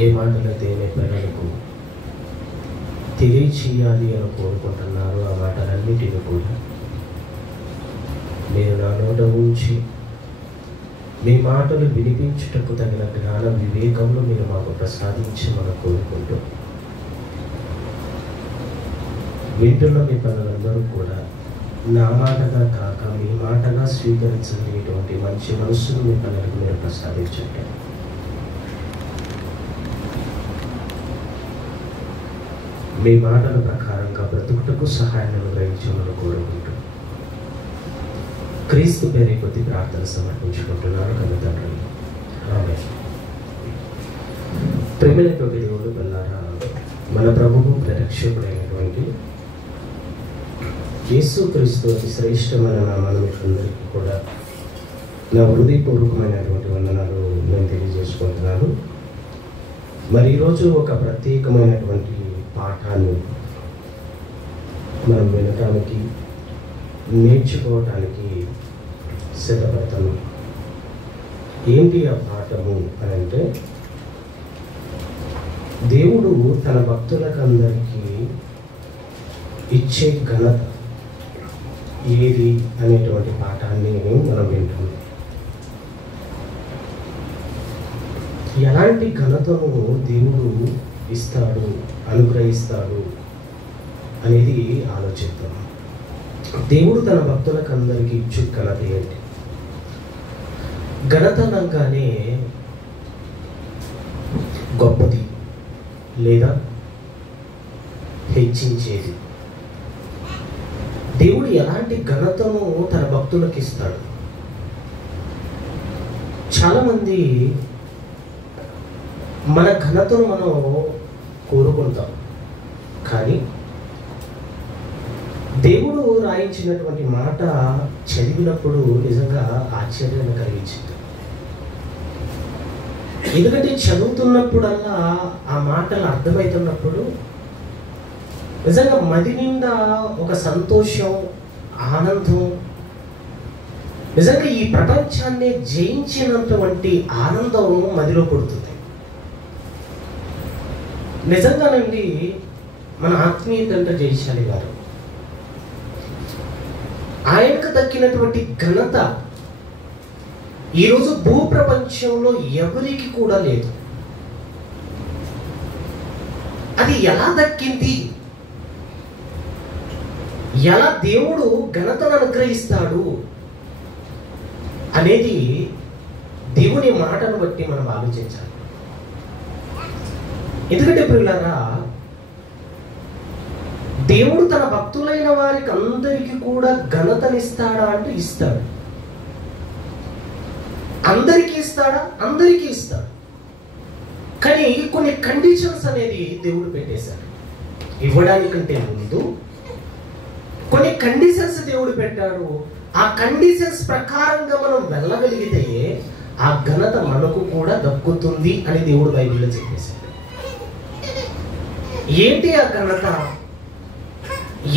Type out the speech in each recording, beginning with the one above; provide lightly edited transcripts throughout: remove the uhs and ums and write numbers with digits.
ఏ మాటలైతే మీ పిల్లలకు తెలియచేయాలి అని కోరుకుంటున్నారు, ఆ మాటలన్నిటిని కూడా మీరు నా నోట ఉంచి మీ మాటలు వినిపించుటకు తగిన జ్ఞాన వివేకంలో మీరు మాకు ప్రసాదించమని కోరుకుంటూ, వింటున్న మీ పిల్లలందరూ కూడా నా మాటగా కాక మీ మాటగా స్వీకరించలేటువంటి మంచి మనస్సును మీ పిల్లలకు మీరు ప్రసాదించండి. మీ మాటల ప్రకారంగా బ్రతుకుటకు సహాయాన్ని అనుగ్రహించమని కోరుకుంటూ క్రీస్తు పేరు కొద్ది ప్రార్థన సమర్పించుకుంటున్నారు కన్న తండ్రి, ఆమేన్. ప్రేమైనటువంటి దేవుడు పిల్లారా, మన ప్రభువు రక్షకుడైనటువంటి యేసుక్రీస్తు అతి శ్రేష్టమైన నామాలు మీకందరికీ కూడా నా హృదయపూర్వకమైనటువంటి వందనాలు నేను తెలియజేసుకుంటున్నాను. మరి ఈరోజు ఒక ప్రత్యేకమైనటువంటి పాఠాన్ని మనం వినటానికి నేర్చుకోవటానికి సిద్ధపడతాను. ఏంటి ఆ పాఠము అని అంటే, దేవుడు తన భక్తులకందరికీ ఇచ్చే ఘనత ఏది అనేటువంటి పాఠాన్ని మనం వింటాము. ఎలాంటి ఘనతను దేవుడు ఇస్తాడు, అనుగ్రహిస్తాడు అనేది ఆలోచిద్దాం. దేవుడు తన భక్తులకు అందరికీ ఇచ్చు ఘనత ఏంటి? ఘనత అనగానే గొప్పది లేదా హెచ్చించేది. దేవుడు ఎలాంటి ఘనతను తన భక్తులకు ఇస్తాడు? చాలామంది మన ఘనతను మనం కోరుకుంటాం, కానీ దేవుడు రాయించినటువంటి మాట చదివినప్పుడు నిజంగా ఆశ్చర్యాన్ని కలిగించింది. ఎందుకంటే చదువుతున్నప్పుడల్లా ఆ మాటలు అర్థమవుతున్నప్పుడు నిజంగా మది నిండా ఒక సంతోషం, ఆనందం, నిజంగా ఈ ప్రపంచాన్ని జయించినటువంటి ఆనందం మదిలో పుడుతుంది. నిజంగానండి, మన ఆత్మీయ తండ్రి జయశాలి గారు, ఆయనకు దక్కినటువంటి ఘనత ఈరోజు భూప్రపంచంలో ఎవరికి కూడా లేదు. అది ఎలా దక్కింది, ఎలా దేవుడు ఘనతను అనుగ్రహిస్తాడు అనేది దేవుని మాటను బట్టి మనం ఆలోచించాలి. ఎందుకంటే ప్రియులారా, దేవుడు తన భక్తులైన వారికి అందరికీ కూడా ఘనతనిస్తాడా అంటే ఇస్తాడు. అందరికీ ఇస్తాడా? అందరికీ ఇస్తాడు. కానీ కొన్ని కండిషన్స్ అనేది దేవుడు పెట్టేశాడు. ఇవ్వడానికంటే ముందు కొన్ని కండిషన్స్ దేవుడు పెట్టాడు. ఆ కండిషన్స్ ప్రకారంగా మనం వెళ్ళగలిగితే ఆ ఘనత మనకు కూడా దక్కుతుంది అని దేవుడు బైబిల్లో చెప్పేశాడు. ఏంటి ఆ ఘనత?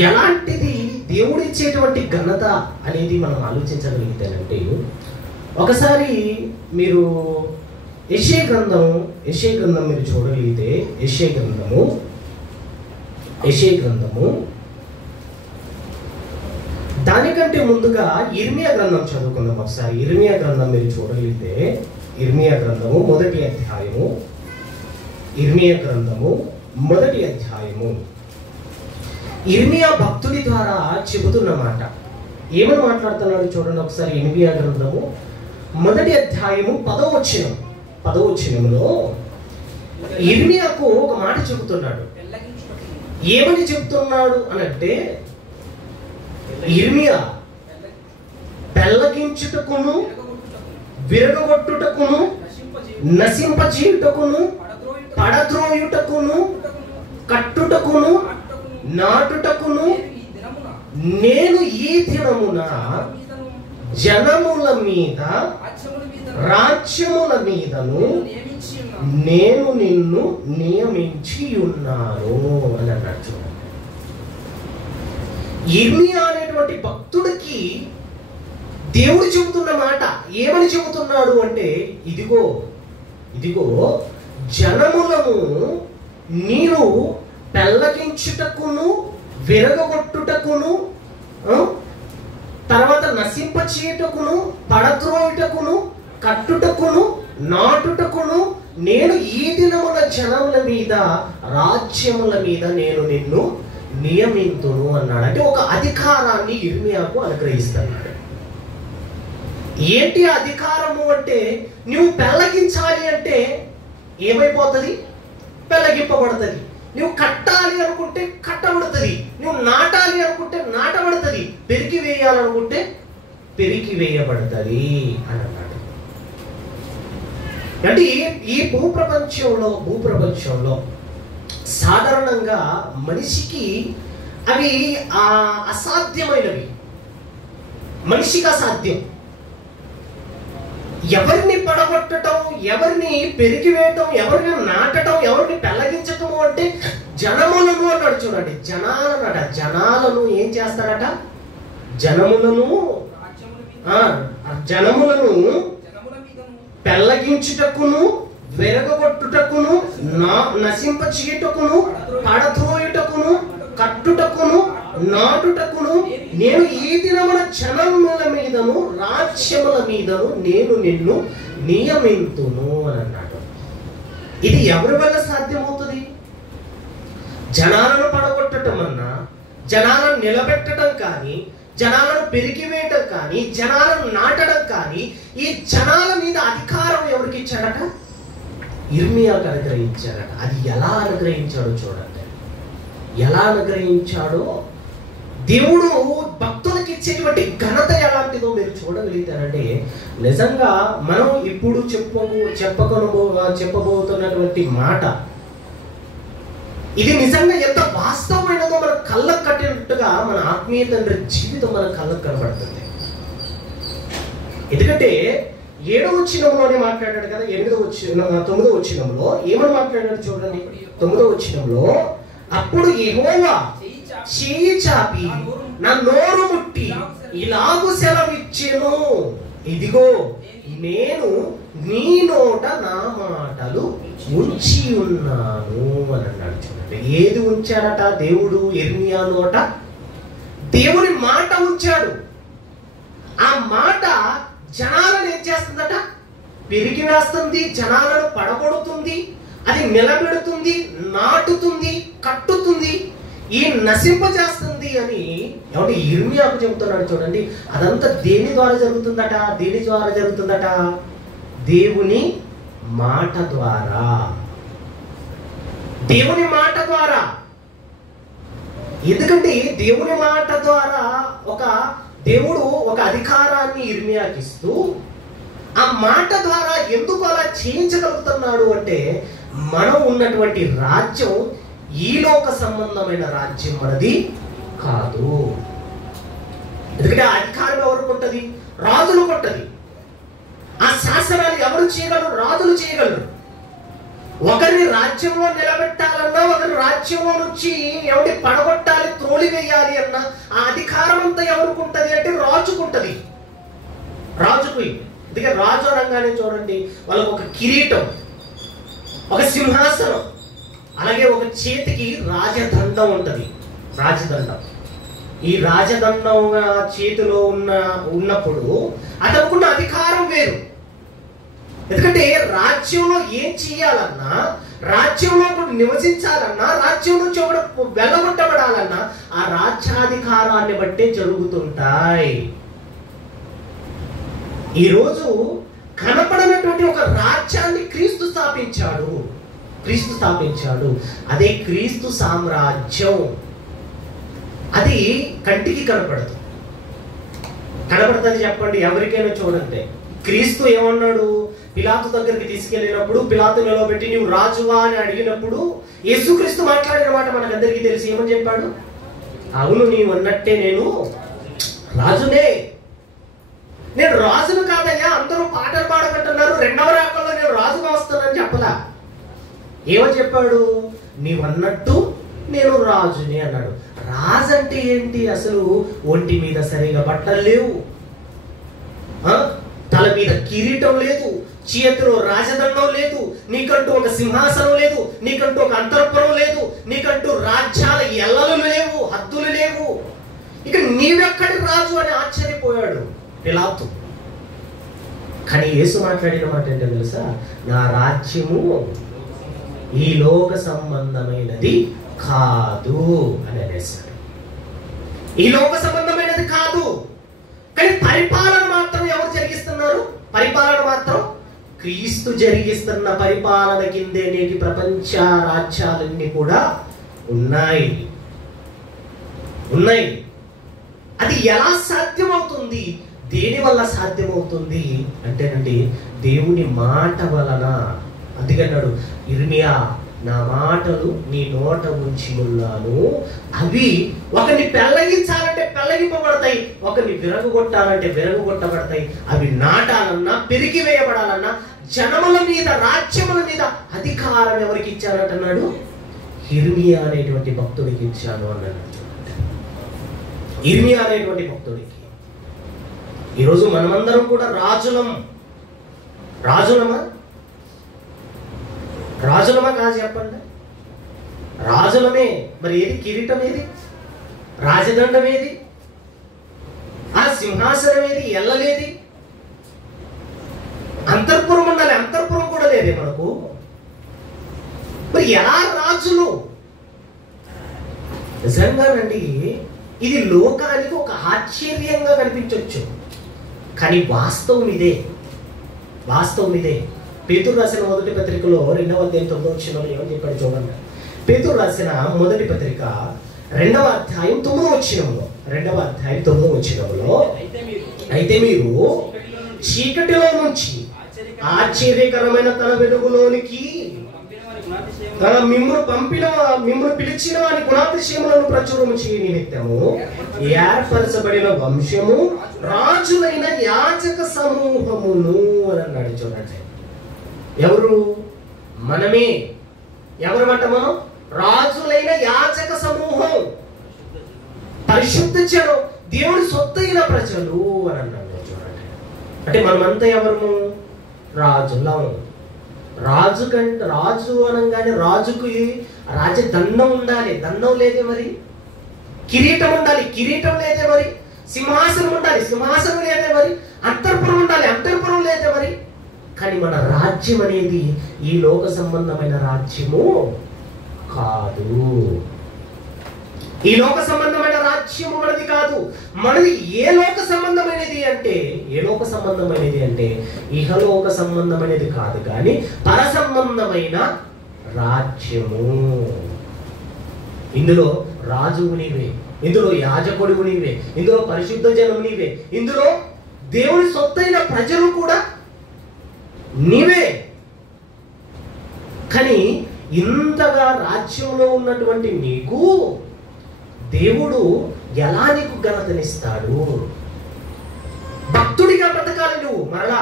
ఎలాంటిది దేవుడు ఇచ్చేటువంటి ఘనత అనేది మనం ఆలోచించగలిగితేనంటే, ఒకసారి మీరు యెషయా గ్రంథం మీరు చూడగలిగితే, యెషయా గ్రంథము దానికంటే ముందుగా ఇర్మియా గ్రంథం చదువుకుందాం. ఒకసారి ఇర్మియా గ్రంథం మీరు చూడగలిగితే, ఇర్మియా గ్రంథము మొదటి అధ్యాయము ఇర్మియా భక్తుడి ద్వారా చెబుతున్న మాట. ఏమని మాట్లాడుతున్నాడు చూడండి ఒకసారి. ఇర్మియా గ్రంథము మొదటి అధ్యాయము 10వ వచనంలో ఇర్మియాకు ఒక మాట చెబుతున్నాడు. ఏమని చెబుతున్నాడు అనంటే, ఇర్మియా పెళ్ళగించుటకును, విరగొట్టుటకును, నశింపజేయుటకును, పడద్రోయుటకును, కట్టుటకును, నాటుటకును నేను ఈ దినమున జనముల మీద, రాజ్యముల మీదను నేను నిన్ను నియమించి ఉన్నాను అని అన్నాడు. చూడండి, ఇర్మియా అనేటువంటి భక్తుడికి దేవుడు చెబుతున్న మాట ఏమని చెబుతున్నాడు అంటే, ఇదిగో జనములను నీవు పెళ్ళగించుటకును, విరగొట్టుటకును, తర్వాత నశింపచేయుటకును, పడద్రోయుటకును, కట్టుటకును, నాటుటకును నేను ఈ దినముల జనముల మీద, రాజ్యముల మీద నేను నిన్ను నియమింతును అన్నాడు. అంటే ఒక అధికారాన్ని ఇర్మియాకు అనుగ్రహిస్తున్నాడు. ఏంటి అధికారము అంటే, నువ్వు పెళ్ళగించాలి అంటే ఏమైపోతుంది? పెళ్ళగింపబడుతుంది. నువ్వు కట్టాలి అనుకుంటే కట్టబడుతుంది. నువ్వు నాటాలి అనుకుంటే నాటబడుతుంది. పెరికి వేయాలనుకుంటే పెరికి వేయబడుతుంది అని అన్నాడు. అంటే ఈ భూప్రపంచంలో సాధారణంగా మనిషికి అవి అసాధ్యమైనవి. మనిషికి అసాధ్యం. ఎవరిని పడగొట్టడం, ఎవరిని పెరిగివేయటం, ఎవరిని నాటడం, ఎవరిని పెళ్ళగించటం అంటే జనములను అన్నాడు. చూడండి, జనాలన్నట. జనాలను ఏం చేస్తారట? జనములను పెళ్ళగించుటకును, వెరగొట్టుటకును, నశింపచేయుటకును, పడద్రోయుటకును, కట్టుటకును, నాటుటకును నేను ఈ దినమున జనముల మీదను, రాజ్యముల మీదను నేను నిన్ను నియమింతును అని అన్నాడు. ఇది ఎవరి వల్ల సాధ్యమవుతుంది? జనాలను పడగొట్టడం అన్నా, జనాలను నిలబెట్టడం కానీ, జనాలను పెరిగివేయటం కానీ, జనాలను నాటడం కానీ, ఈ జనాల మీద అధికారం ఎవరికి ఇచ్చాడట? ఇర్మియాకు అనుగ్రహించాడట. అది ఎలా అనుగ్రహించాడో చూడండి. ఎలా అనుగ్రహించాడో దేవుడు భక్తులకు ఇచ్చేటువంటి ఘనత ఎలాంటిదో మీరు చూడగలుగుతారంటే, నిజంగా మనం ఇప్పుడు చెప్పబోతున్నటువంటి మాట ఇది నిజంగా ఎంత వాస్తవమైనదో మన కళ్ళకు కట్టినట్టుగా మన ఆత్మీయ తండ్రి జీవితం మన కళ్ళకు కనబడుతుంది. ఎందుకంటే 7వ వచనంలోనే మాట్లాడాడు కదా. 9వ వచనంలో ఏమని మాట్లాడాడు చూడండి. 9వ వచనంలో, అప్పుడు యెహోవా చేయి చాపి నా నోరు ముట్టి ఇలాగు సెలవిచ్చెను, ఇదిగో నేను నీ నోట నా మాటలు ఉంచి ఉన్నాను అని అన్నాడు. చూడండి, ఏది ఉంచాడట దేవుడు ఇర్మియా నోట? దేవుని మాట ఉంచాడు. ఆ మాట జనాలను ఏం చేస్తుందట? పెరిగి వేస్తుంది, జనాలను పడగొడుతుంది, అది నిలబెడుతుంది, నాటుతుంది, కట్టుతుంది, ఈ నశింపజేస్తుంది అని ఎవరి ఇర్మియాకు చెబుతున్నాడు. చూడండి, అదంతా దేని ద్వారా జరుగుతుందట? దేని ద్వారా జరుగుతుందట? దేవుని మాట ద్వారా. దేవుని మాట ద్వారా. ఎందుకంటే దేవుని మాట ద్వారా దేవుడు ఒక అధికారాన్ని ఇర్మియాకి ఇస్తూ, ఆ మాట ద్వారా ఎందుకు అలా చేయించగలుగుతున్నాడు అంటే, మనం ఉన్నటువంటి రాజ్యం ఈ లోక సంబంధమైన రాజ్యం మనది కాదు. ఎందుకంటే ఆ అధికారం ఎవరికి ఉంటుంది? రాజులకు ఉంటుంది. ఆ శాసనాలు ఎవరు చేయగలరు? రాజులు చేయగలరు. ఒకరిని రాజ్యంలో నిలబెట్టాలన్నా, ఒకరి రాజ్యంలో నుంచి ఎవరిని పడగొట్టాలి, త్రోలివేయాలి అన్నా ఆ అధికారం అంతా ఎవరికి ఉంటుంది అంటే రాజుకుంటది. రాజుకు. అందుకే రాజు అనగానే చూడండి, వాళ్ళకు ఒక కిరీటం, ఒక సింహాసనం, అలాగే ఒక చేతికి రాజదండం ఉంటుంది. రాజదండం. ఈ రాజదండం చేతిలో ఉన్నప్పుడు అతనుకున్న అధికారం వేరు. ఎందుకంటే రాజ్యంలో ఏం చేయాలన్నా, రాజ్యంలో ఒకటి నివసించాలన్నా, రాజ్యం నుంచి ఒకటి వెళ్ళగొట్టబడాలన్నా ఆ రాజ్యాధికారాన్ని బట్టే జరుగుతుంటాయి. ఈరోజు కనపడనటువంటి ఒక రాజ్యాన్ని క్రీస్తు స్థాపించాడు. అదే క్రీస్తు సామ్రాజ్యం. అది కంటికి కనపడదు. కనపడుతుంది చెప్పండి ఎవరికైనా చూడండి. క్రీస్తు ఏమన్నాడు? పిలాతు దగ్గరికి తీసుకెళ్ళినప్పుడు పిలాతు నిలబెట్టి నువ్వు రాజువా అని అడిగినప్పుడు యేసుక్రీస్తు మాట్లాడిన మాట మనకందరికీ తెలిసి ఏమని చెప్పాడు? అవును, నీవు అన్నట్టే నేను రాజునే. నేను రాజును కాదయ్యా, అందరూ పాటలు పాడమంటున్నారు, 2వ రాకల్లో నేను రాజుగా వస్తానని చెప్పలా. ఏమని చెప్పాడు? నీవన్నట్టు నేను రాజుని అన్నాడు. రాజు అంటే ఏంటి? అసలు ఒంటి మీద సరిగా బట్టలు లేవు, తల తల మీద కిరీటం లేదు, చేతిలో రాజదండం లేదు, నీకంటూ ఒక సింహాసనం లేదు, నీకంటూ ఒక అంతఃపురం లేదు, నీకంటూ రాజ్యాల ఎల్లలు లేవు, హద్దులు లేవు. ఇక నీవెక్కడి రాజు అని ఆశ్చర్యపోయాడు పిలాతు. కానీ యేసు మాట్లాడిన మాట ఏంటో తెలుసా? నా రాజ్యము ఈ లోక సంబంధమైనది కాదు అని అనేసాడు. ఈ లోక సంబంధమైనది కాదు. కానీ పరిపాలన మాత్రం ఎవరు జరిగిస్తున్నారు? పరిపాలన మాత్రం క్రీస్తు జరిగిస్తున్న పరిపాలన కిందే నేటి ప్రపంచ రాజ్యాలన్నీ కూడా ఉన్నాయి. అది ఎలా సాధ్యమవుతుంది? దేని వల్ల సాధ్యమవుతుంది అంటేనండి, దేవుని మాట వలన. అందుకన్నాడు ఇర్మియా, నా మాటలు నీ నోట ఉంచి ఉన్నాను, అవి ఒకరిని పెళ్ళగించాలంటే పెళ్ళగింపబడతాయి, ఒకరిని విరగొట్టాలంటే విరగొట్టబడతాయి. అవి నాటాలన్నా పెరిగివేయబడాలన్నా జనముల మీద, రాజ్యముల మీద అధికారం ఎవరికి ఇచ్చారంటున్నాడు? ఇర్మియా అనేటువంటి భక్తుడికి ఇచ్చాను అన్నాడు. ఇర్మియా అనేటువంటి భక్తుడికి. ఈరోజు మనమందరం కూడా రాజులమా కాదు చెప్పండి. రాజులమే. మరి ఏది కిరీటం? ఏది రాజదండం? ఏది ఆ సింహాసనం? ఏది ఎల్లలేది? అంతఃపురం ఉండాలి, అంతఃపురం కూడా లేదే మనకు. మరి ఎలా రాజులు? నిజంగానండి, ఇది లోకానికి ఒక ఆశ్చర్యంగా కనిపించవచ్చు, కానీ వాస్తవం ఇదే. పేతురు రాసిన మొదటి పత్రికలో 2వ అధ్యాయం 9వ వచనంలో ఏమని చెప్పాడు చూడండి. పేతురు రాసిన మొదటి పత్రిక 2వ అధ్యాయం 9వ వచనంలో, అయితే మీరు చీకటిలో నుంచి ఆశ్చర్యకరమైన తన వెలుగులోనికి మిమ్మల్ని పిలిచిన వారి గుణాతిశయములను ప్రచురము చేయ నిమిత్తము ఏర్పరచబడిన వంశము, రాజులైన యాజక సమూహమును అని అన్నాడు. చూడండి, ఎవరు? మనమే. ఎవరమాట మనం? రాజులైన యాజక సమూహం, పరిశుద్ధ జనం, దేవుడి సొత్తైన ప్రజలు అని అన్నాడు. చూడండి, అంటే మనమంతా ఎవరు? రాజులం. రాజు అనగానే రాజుకి రాజదండం ఉండాలి, దండం లేదే మరి. కిరీటం ఉండాలి, కిరీటం లేదే మరి. సింహాసనం ఉండాలి, సింహాసనం లేదే మరి. అంతఃపురం ఉండాలి, అంతఃపురం లేదే మరి. కానీ మన రాజ్యం అనేది ఈ లోక సంబంధమైన రాజ్యము కాదు. ఈ లోక సంబంధమైన రాజ్యము మనది కాదు. మనది ఏ లోక సంబంధమైనది అంటే ఇహలోక సంబంధమైనది కాదు, కానీ పర సంబంధమైన రాజ్యము. ఇందులో రాజువు నీవే, ఇందులో యాజకుడివు నీవే, ఇందులో పరిశుద్ధ జనము నీవే, ఇందులో దేవుని సొత్తైన ప్రజలు కూడా నీవే. కానీ ఇంతగా రాజ్యంలో ఉన్నటువంటి నీకు దేవుడు ఎలా నీకు ఘనతనిస్తాడు? భక్తుడిగా బ్రతకాలి నువ్వు. మరలా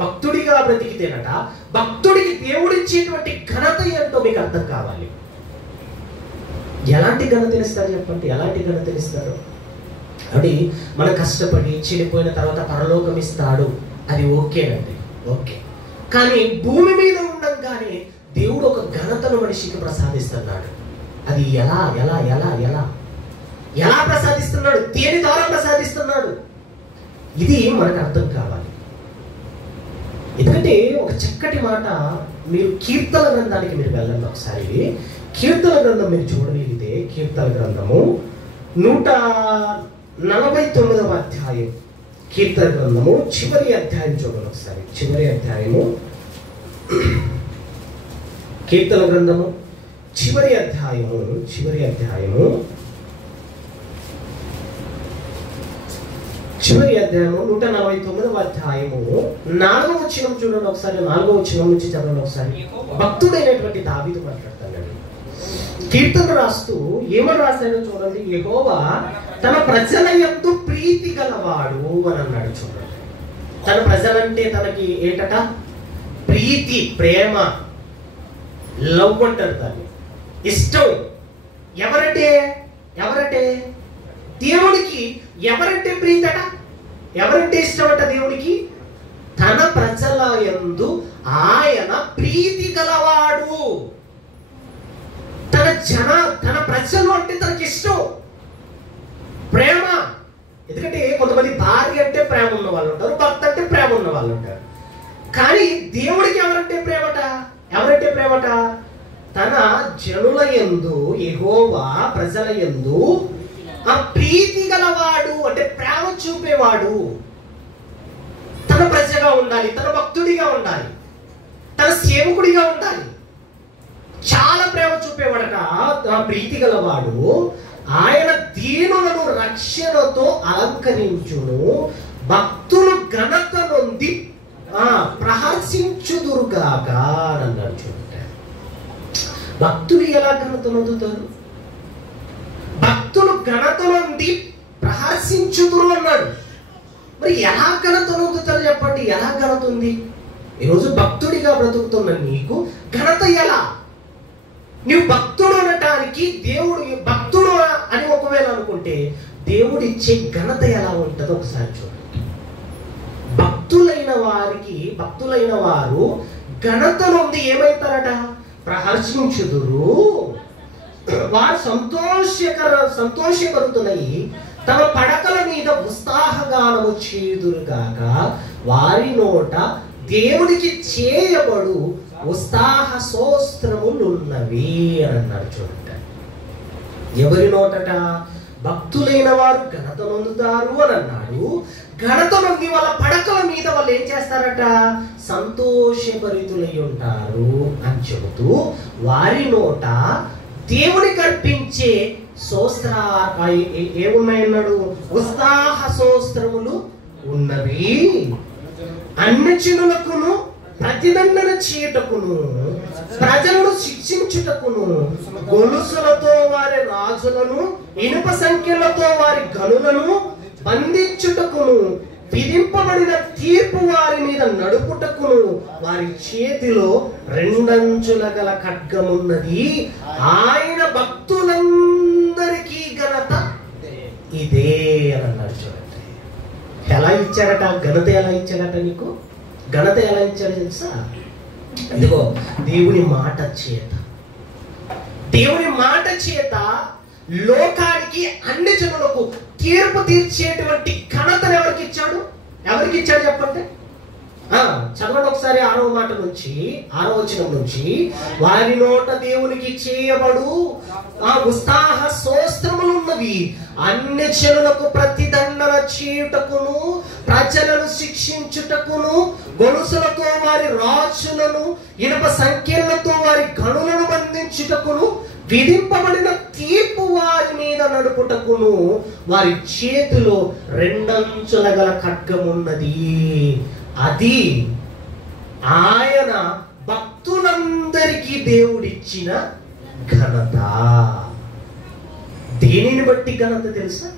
భక్తుడిగా బ్రతికితేనట భక్తుడికి దేవుడిచ్చేటువంటి ఘనత ఏంటో మీకు అర్థం కావాలి. ఎలాంటి ఘనతనిస్తాడు చెప్పండి? ఎలాంటి ఘనతనిస్తాడు? అది మనం కష్టపడి చెడిపోయిన తర్వాత పరలోకం ఇస్తాడు, అది ఓకేనండి, ఓకే. కానీ భూమి మీద ఉండగానే దేవుడు ఒక ఘనతను మనిషికి ప్రసాదిస్తున్నాడు. అది ఎలా ఎలా ఎలా ఎలా ఎలా ప్రసాదిస్తున్నాడు? దేని ద్వారా ప్రసాదిస్తున్నాడు? ఇది మనకు అర్థం కావాలి. ఎందుకంటే ఒక చక్కటి మాట, మీరు కీర్తన గ్రంథానికి మీరు వెళ్ళండి ఒకసారి. కీర్తన గ్రంథం మీరు చూడగలిగితే, కీర్తన గ్రంథము 149వ అధ్యాయం, కీర్తన గ్రంథము చివరి అధ్యాయం చూడండి ఒకసారి. చివరి అధ్యాయము, కీర్తన గ్రంథము చివరి అధ్యాయము 149వ అధ్యాయము 4వ వచనం చూడండి ఒకసారి. 4వ వచనం నుంచి చదవండి ఒకసారి. భక్తుడైనటువంటి దావీదు మాట్లాడుతున్నాడు. కీర్తన రాస్తూ ఏమని రాశాడో చూడండి. యెహోవా తన ప్రజల యందు ప్రీతి గలవాడు అని అన్నాడు. చూడండి, తన ప్రజలంటే తనకి ఏంటట? ప్రీతి, ప్రేమ, లవ్ అంటారు దాన్ని, ఇష్టం. ఎవరంటే దేవుడికి ఎవరంటే ప్రీతట? ఎవరంటే ఇష్టమట దేవుడికి? తన ప్రజల యందు ఆయన ప్రీతి గలవాడు. తన ప్రజలు అంటే తనకి ఇష్టం, ప్రేమ. ఎందుకంటే కొంతమంది భార్య అంటే ప్రేమ ఉన్న వాళ్ళు ఉంటారు, భర్త అంటే ప్రేమ ఉన్న వాళ్ళు ఉంటారు. కానీ దేవుడికి ఎవరంటే ప్రేమట? తన జనుల యందు, యెహోవా ప్రజల యందు ఆ ప్రీతి గలవాడు అంటే ప్రేమ చూపేవాడు. తన ప్రజగా ఉండాలి, తన భక్తుడిగా ఉండాలి, తన సేవకుడిగా ఉండాలి. చాలా ప్రేమ చూపేవాడట ఆ ప్రీతి గలవాడు. ఆయన దీనులను రక్షణతో అలంకరించును, భక్తులు ఘనత నొంది ప్రహర్షించుదురుగాక అన్నాడు. చూడండి, భక్తులు ఎలా ఘనత నొందుతారు? భక్తులు ఘనత నొంది ప్రహర్షించుదురు అన్నాడు. మరి ఎలా ఘనత నొందుతారు చెప్పండి? ఎలా ఘనత ఉంది? ఈరోజు భక్తుడిగా బ్రతుకుతున్న నీకు ఘనత ఎలా? నీవు భక్తుడు అనటానికి దేవుడు భక్తుడు అని ఒకవేళ అనుకుంటే దేవుడు ఇచ్చే ఘనత ఎలా ఉంటుందో ఒకసారి చూడండి. భక్తులైన వారు ఘనత నుండి ఏమైతారట? ప్రహర్షించుదురు. వారు సంతోషకరుతులై తమ పడకల మీద ఉత్సాహగానము చేయుదురుగాక, వారి నోట దేవుడికి చేయబడు ఉత్సాహ స్తోత్రములున్నవి అన్నాడు. చూడండి, ఎవరి నోటట? భక్తులైన వారు ఘనత నొందుతారు అని అన్నాడు. ఘనత నొంది వాళ్ళ పడకల మీద వాళ్ళు ఏం చేస్తారట? సంతోషభరితులై ఉంటారు అని చెబుతూ వారి నోట దేవుడికి అర్పించే ఏమున్నాయన్నాడు? ఉత్సాహ స్తోత్రములు ఉన్నవి. అన్యజనులకును ప్రతిదండన చేయుటకును, ప్రజలను శిక్షించుటకును, గొలుసులతో వారి రాజులను, ఇనుప సంఖ్యలతో వారి గనులను బంధించుటకును, విధింపబడిన తీర్పు వారి మీద నడుపుటకును వారి చేతిలో రెండంచుల గల ఖడ్గమున్నది. ఆయన భక్తులందరికీ ఘనత ఇదే అని అన్నారు. చూడండి, ఎలా ఇచ్చారట? ఘనత ఎలా ఇచ్చారట? నీకు ఘనత ఎలా ఇచ్చారో తెలుసా? ఇదిగో దేవుని మాట చేత లోకానికి, అన్ని జనులకు తీర్పు తీర్చేటువంటి ఘనతను ఎవరికి ఇచ్చాడు చెప్పండి. చదవండి ఒకసారి 6వ వచనం నుంచి. వారి నోట దేవునికి చేయబడు ఆ ఉత్సాహ స్తోత్రములున్నవి, అన్యజనులకు ప్రతిదండన చేయుటకును, ప్రజలను శిక్షించుటకును, గొలుసులతో వారి రాజులను, ఇనుప సంఖ్యలతో వారి గనులను బంధించుటకును, విధింపబడిన తీర్పు వారి మీద నడుపుటకును వారి చేతిలో రెండంచుల గల ఖడ్గమున్నది. అది ఆయన భక్తులందరికీ దేవుడిచ్చిన ఘనత. దేనిని బట్టి ఘనత తెలుసా?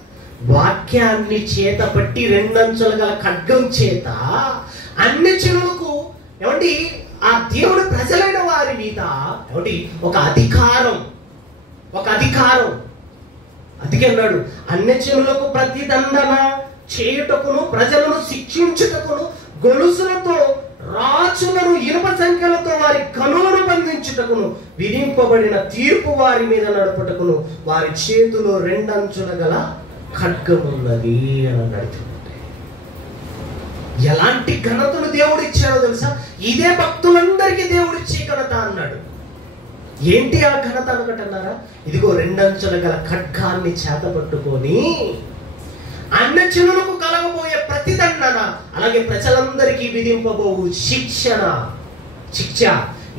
వాక్యాన్ని చేత బట్టి, రెండంచుల గల ఖడ్గం చేత అన్ని జనులకు ఏమండి ఆ దేవుడు ప్రజలైన వారి మీద ఏమండి ఒక అధికారం. అందుకే అన్నాడు, అన్యజనులకు ప్రతిదండన చేయుటకును, ప్రజలను శిక్షించుటకును, గొలుసులతో రాజులను, ఇనుప సంఖ్యలతో వారి కనులను బంధించుటకును, విధింపబడిన తీర్పు వారి మీద నడుపుటకును వారి చేతిలో రెండంచుల గల ఖడ్గమున్నది అని అన్నాడు. ఎలాంటి ఘనతను దేవుడు ఇచ్చాడో తెలుసా? ఇదే భక్తులందరికీ దేవుడిచ్చే ఘనత అన్నాడు. ఏంటి ఆ ఘనత అనుకుంటున్నారా? ఇదిగో రెండంచుల గల ఖడ్గాన్ని చేతపట్టుకొని అన్యజనులకు కలగబోయే ప్రతిదండన, అలాగే ప్రజలందరికీ విధింపబోవు శిక్ష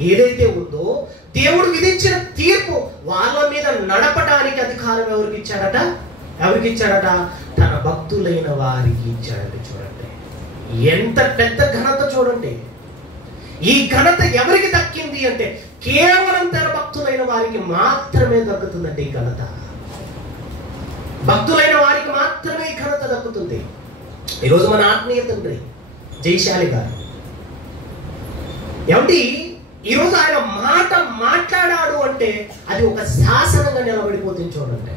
ఏదైతే ఉందో, దేవుడు విధించిన తీర్పు వాళ్ళ మీద నడపడానికి అధికారం ఎవరికి ఇచ్చాడట? తన భక్తులైన వారికి ఇచ్చాడట. చూడండి, ఎంత పెద్ద ఘనత చూడండి. ఈ ఘనత ఎవరికి దక్కింది అంటే కేవలం తన భక్తులైన వారికి మాత్రమే దక్కుతుందండి. ఈ ఘనత భక్తులైన వారికి మాత్రమే ఈ ఘనత దక్కుతుంది. ఈరోజు మన ఆత్మీయ తండ్రి జయశాలి గారు ఏమండి, ఈరోజు ఆయన మాట మాట్లాడాడు అంటే అది ఒక శాసనంగా నిలబడిపోతుంది. చూడండి,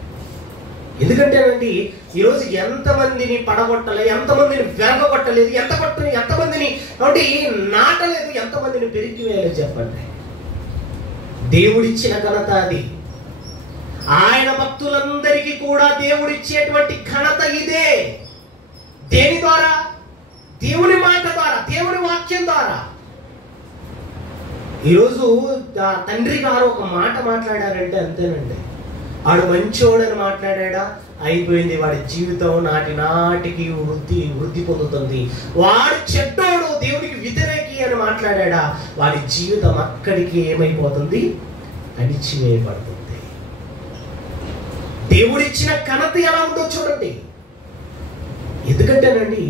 ఎందుకంటేనండి ఈరోజు ఎంతమందిని పడగొట్టలేదు, ఎంతమందిని వెరగొట్టలేదు, ఎంతమందిని కాబట్టి నాటలేదు, ఎంతమందిని పెరిగివేయలేదు చెప్పండి. దేవుడిచ్చిన ఘనత అది. ఆయన భక్తులందరికీ కూడా దేవుడిచ్చేటువంటి ఘనత ఇదే. దేని ద్వారా? దేవుని మాట ద్వారా, దేవుని వాక్యం ద్వారా. ఈరోజు తండ్రి గారు ఒక మాట మాట్లాడారంటే అంతేనండి, వాడు మంచోడని మాట్లాడా, అయిపోయింది. వాడి జీవితం నాటికి వృద్ధి పొందుతుంది. వాడు చెడ్డోడు, దేవుడికి వ్యతిరేకి అని మాట్లాడా, వాడి జీవితం అక్కడికి ఏమైపోతుంది? అణిచివేయబడుతుంది. దేవుడిచ్చిన ఘనత ఎలా ఉందో చూడండి. ఎందుకంటేనండి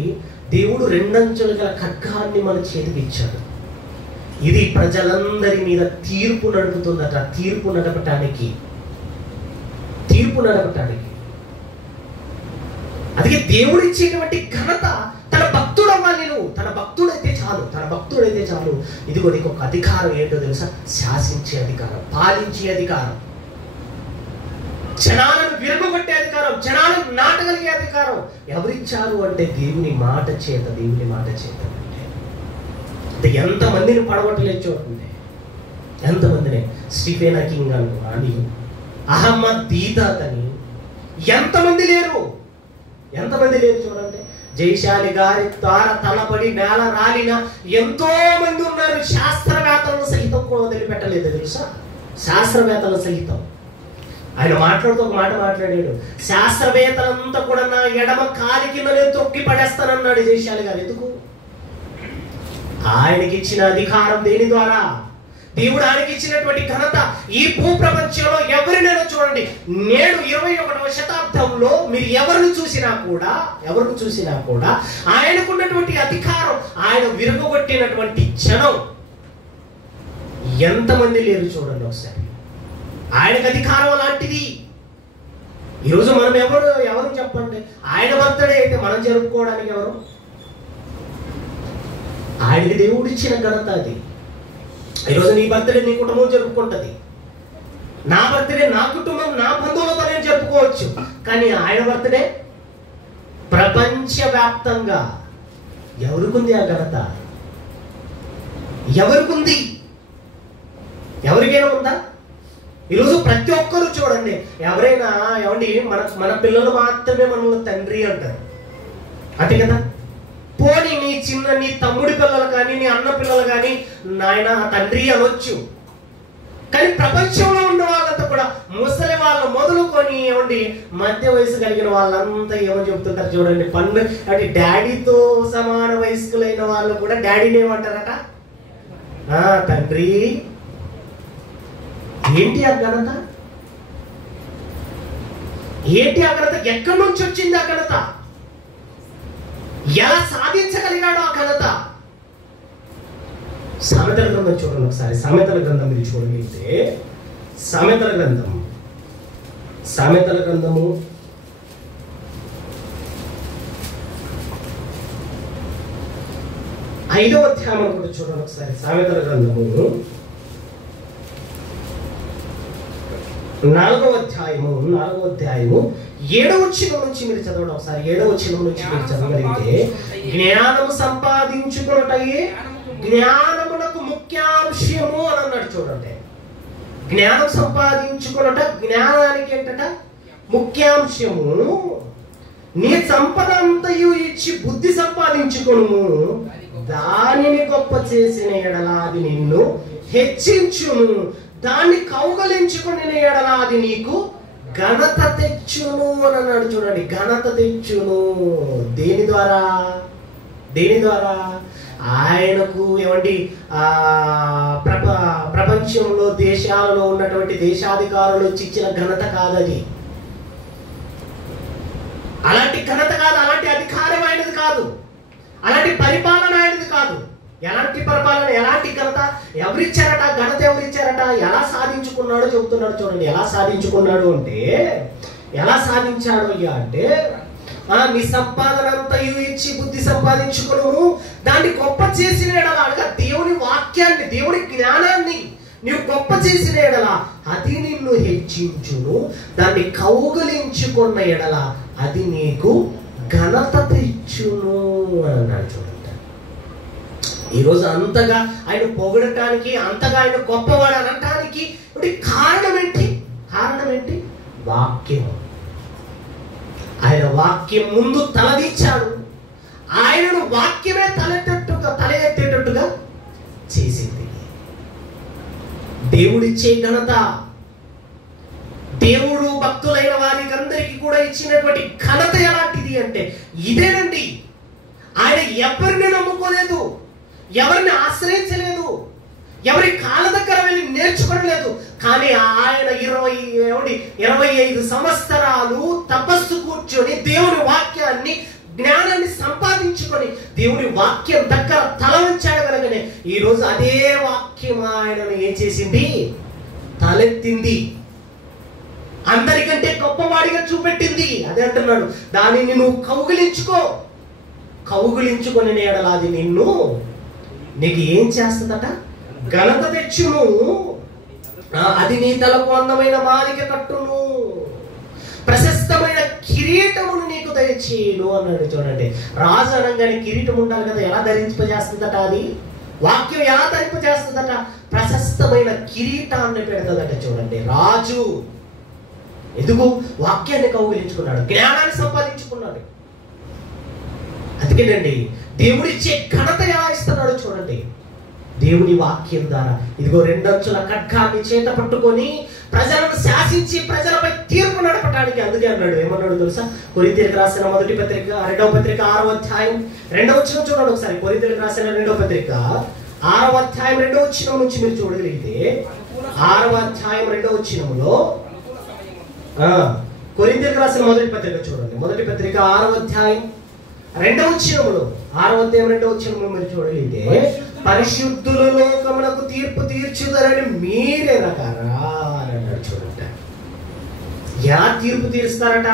దేవుడు రెండంచులు గల ఖడ్గాన్ని మన చేతికి ఇచ్చాడు. ఇది ప్రజలందరి మీద తీర్పు నడుపుతుందట. తీర్పు నడపటానికి అందుకే దేవుడిచ్చేటువంటి ఘనత తన భక్తుడు అవ్వాలి. నువ్వు తన భక్తుడైతే చాలు. ఇదిగో నీకు ఒక అధికారం ఏంటో తెలుసా? శాసించే అధికారం, పాలించే అధికారం, జనాలను విరగొట్టే అధికారం, జనాలను నాటగలిగే అధికారం ఎవరిచ్చారు అంటే దేవుని మాట చేత. అంటే ఎంతమందిని పడగొట్టలేదు చూడండి. ఎంతమందిని స్టీఫెన్ కింగ్ అని, అహ్మద్ దీదాత్ అని ఎంతమంది లేరు చూడండి. జైశాలి గారి తార తలపడి నేల రాలిన ఎంతో మంది ఉన్నారు. శాస్త్రవేత్తలను సహితం వదిలిపెట్టలేదు తెలుసా? శాస్త్రవేత్తలు సహితం. ఆయన మాట్లాడుతూ ఒక మాట మాట్లాడాడు, శాస్త్రవేత్తలంతా కూడా నా ఎడమ కాలి కింద నేను తొక్కి పడేస్తానన్నాడు జైశాలి గారు. ఎందుకు? ఆయనకి ఇచ్చిన అధికారం. దేని ద్వారా? దేవుడు ఆయనకి ఇచ్చినటువంటి ఘనత. ఈ భూప్రపంచంలో ఎవరినైనా చూడండి, నేడు 21వ శతాబ్దంలో మీరు ఎవరిని చూసినా కూడా ఆయనకున్నటువంటి అధికారం, ఆయన విరగొట్టినటువంటి జనం ఎంతమంది లేరు చూడండి ఒకసారి. ఆయనకు అధికారం అలాంటిది. ఈరోజు మనం ఎవరు చెప్పండి? ఆయన బర్త్డే అయితే మనం జరుపుకోవడానికి ఎవరు? ఆయనకి దేవుడు ఇచ్చిన ఘనత అది. ఈరోజు నీ బర్త్డే నీ కుటుంబం జరుపుకుంటుంది, నా బర్త్డే నా కుటుంబం నా బంధువులతో నేను జరుపుకోవచ్చు. కానీ ఆయన బర్త్డే ప్రపంచవ్యాప్తంగా ఎవరికుంది ఆ ఘనత? ఎవరికుంది? ఎవరికైనా ఉందా? ఈరోజు ప్రతి ఒక్కరు చూడండి, ఎవరైనా మన పిల్లలు మాత్రమే మనల్ని తండ్రి అంటారు, అంతే కదా? పోనీ నీ తమ్ముడి పిల్లలు కానీ నీ అన్న పిల్లలు కానీ నాయన తండ్రి అనొచ్చు. కానీ ప్రపంచంలో ఉన్న వాళ్ళంతా కూడా, ముసలి వాళ్ళు మొదలుకొని మధ్య వయసు కలిగిన వాళ్ళంతా ఏమో చెప్తుంటారు చూడండి. అంటే డాడీతో సమాన వయస్కులైన వాళ్ళు కూడా డాడీని ఏమంటారట? తండ్రి. ఏంటి ఆ ఘనత? ఎక్కడి నుంచి వచ్చింది ఆ ఘనత? ఎలా సాధించగలిగాడు ఆ ఘనత? సామెతల గ్రంథం చూడండి ఒకసారి. సామెతల గ్రంథం ఇది చూడగలిగితే, సామెతల గ్రంథము 5వ అధ్యాయం కూడా చూడండి ఒకసారి. సామెతల గ్రంథము 4వ అధ్యాయము 7వ వచనం నుంచి మీరు చదవండి ఒకసారి. 7వ వచనం నుంచి మీరు చదవగలిగితే, జ్ఞానము సంపాదించుకొనుటయే జ్ఞానమునకు ముఖ్యాంశము అని అన్నాడు చూడండి. జ్ఞానం సంపాదించుకొనుట జ్ఞానానికి ఏంటట? ముఖ్యాంశము. నీ సంపద అంతయు ఇచ్చి బుద్ధి సంపాదించుకొను, దానిని గొప్ప చేసిన ఎడల అది నిన్ను హెచ్చించును, దాన్ని కౌగలించుకుని ఎడల అది నీకు ఘనత తెచ్చును అని అన్నాడు చూడండి. ఘనత తెచ్చును. దేని ద్వారా? ఆయనకు ప్రపంచంలో దేశాలలో ఉన్నటువంటి దేశాధికారులు ఇచ్చిన ఘనత కాదది. అలాంటి ఘనత కాదు, అలాంటి అధికారం ఆయనది కాదు, అలాంటి పరిపాలన ఆయనది కాదు. ఎలాంటి పరిపాలన, ఎలాంటి ఘనత ఎవరిచ్చారట? ఘనత ఎవరిచ్చారట? ఎలా సాధించుకున్నాడో చెబుతున్నాడు చూడండి. ఎలా సాధించుకున్నాడు అంటే, ఎలా సాధించాడు అంటే, నీ సంపాదన అంతయు ఇచ్చి బుద్ధి సంపాదించుకును, దాన్ని గొప్ప చేసిన అనగా దేవుని వాక్యాన్ని, దేవుని జ్ఞానాన్ని నీవు గొప్ప చేసిన ఎడల అది నిన్ను హెచ్చించును, దాన్ని కౌగిలించుకున్న ఎడల అది నీకు ఘనత తెచ్చును అని అన్నాడు. చూడండి, ఈరోజు అంతగా ఆయన పొగడటానికి, అంతగా ఆయన గొప్పవాడు అనటానికి కారణం ఏంటి? కారణం ఏంటి? వాక్యం. ఆయన వాక్యం ముందు తలదించాడు. ఆయనను వాక్యమే తల ఎత్తేటట్టుగా చేసింది. దేవుడిచ్చే ఘనత, దేవుడు భక్తులైన వారికి అందరికీ కూడా ఇచ్చినటువంటి ఘనత ఎలాంటిది అంటే ఇదేనండి. ఆయన ఎవరిని నమ్ముకోలేదు, ఎవరిని ఆశ్రయించలేదు, ఎవరి కాళ్ళ దగ్గర వెళ్ళి నేర్చుకోలేదు. కానీ ఆయన 25 సంవత్సరాలు తపస్సు కూర్చొని దేవుని వాక్యాన్ని, జ్ఞానాన్ని సంపాదించుకొని దేవుని వాక్యం దగ్గర తల ఉంచాడు కనుకనే ఈరోజు అదే వాక్యం ఆయనను ఏం చేసింది? తలెత్తింది, అందరికంటే గొప్పవాడిగా చూపెట్టింది. అదే అంటున్నాడు, దానిని నువ్వు కౌగిలించుకొని ఎడల అది నీకు ఏం చేస్తుందట? ఘనత తెచ్చును, అది నీ తలకు అందమైన మాలిక కట్టును, ప్రశస్తమైన కిరీటమును నీకు దయచేయును అన్నాడు. చూడండి, రాజు అనగానే కిరీటం ఉండాలి కదా, ఎలా ధరింపజేస్తుందట? అది వాక్యం ఎలా ధరింపజేస్తుందట? ప్రశస్తమైన కిరీటాన్ని పెడతదట. చూడండి, రాజు ఎందుకు? వాక్యాన్ని కౌగిలించుకున్నాడు, జ్ఞానాన్ని సంపాదించుకున్నాడు. అందుకేనండి దేవుడిచ్చే ఘనత ఎలా ఇస్తున్నాడు చూడండి. దేవుని వాక్యం ద్వారా ఇదిగో 2 అంచుల ఖడ్గాన్ని చేత పట్టుకొని ప్రజలను శాసించి ప్రజలపై తీర్పు నడపడానికి. అందుకే అన్నాడు, ఏమన్నాడు తెలుసా? కొరింథీయులకు రాసిన మొదటి పత్రిక 2వ పత్రిక 6వ అధ్యాయం 2వ వచనం చూడండి ఒకసారి. కొరింథీయులకు రాసిన 2వ పత్రిక 6వ అధ్యాయం 2వ వచనం నుంచి మీరు చూడగలిగితే 6వ అధ్యాయం 2వ వచనంలో కొరింథీయులకు రాసిన మొదటి పత్రిక చూడండి. మొదటి పత్రిక 6వ అధ్యాయం 2వ వచనంలో 6వ అధ్యాయం 2వ వచనంలో మీరు చూడగలిగితే, పరిశుద్ధులు లోకమునకు తీర్పు తీర్చుదరని మీరెరగరా అని అన్నాడు. చూడండి, ఎలా తీర్పు తీరుస్తారట?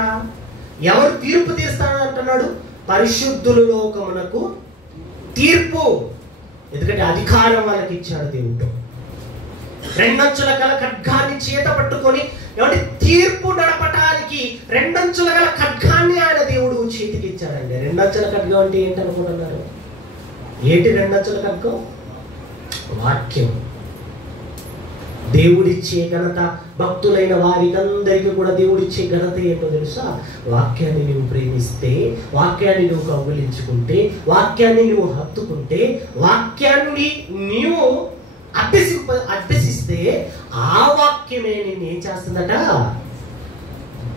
ఎవరు తీర్పు తీరుస్తారని అంటున్నాడు? పరిశుద్ధులు లోకమునకు తీర్పు. ఎందుకంటే అధికారం వాళ్ళకి ఇచ్చాడు దేవుడు. 2 అంచుల గల ఖడ్గాన్ని చేత పట్టుకొని ఏమంటే తీర్పు నడపటానికి 2 అంచుల గల ఖడ్గాన్ని ఆయన దేవుడు చేతికి ఇచ్చాడండి. 2 అంచుల ఖడ్గం అంటే ఏంటి అనుకుంటున్నారు? ఏంటి 2 అంచుల ఖడ్గం? వాక్యం. దేవుడిచ్చే ఘనత, భక్తులైన వారికందరికీ కూడా దేవుడిచ్చే ఘనత ఏంటో తెలుసా? వాక్యాన్ని నువ్వు ప్రేమిస్తే, వాక్యాన్ని నువ్వు కౌగిలించుకుంటే, వాక్యాన్ని నువ్వు హత్తుకుంటే, వాక్యాన్ని నీవు అభ్యసిస్తే ఆ వాక్యమే నేను ఏం చేస్తుందట?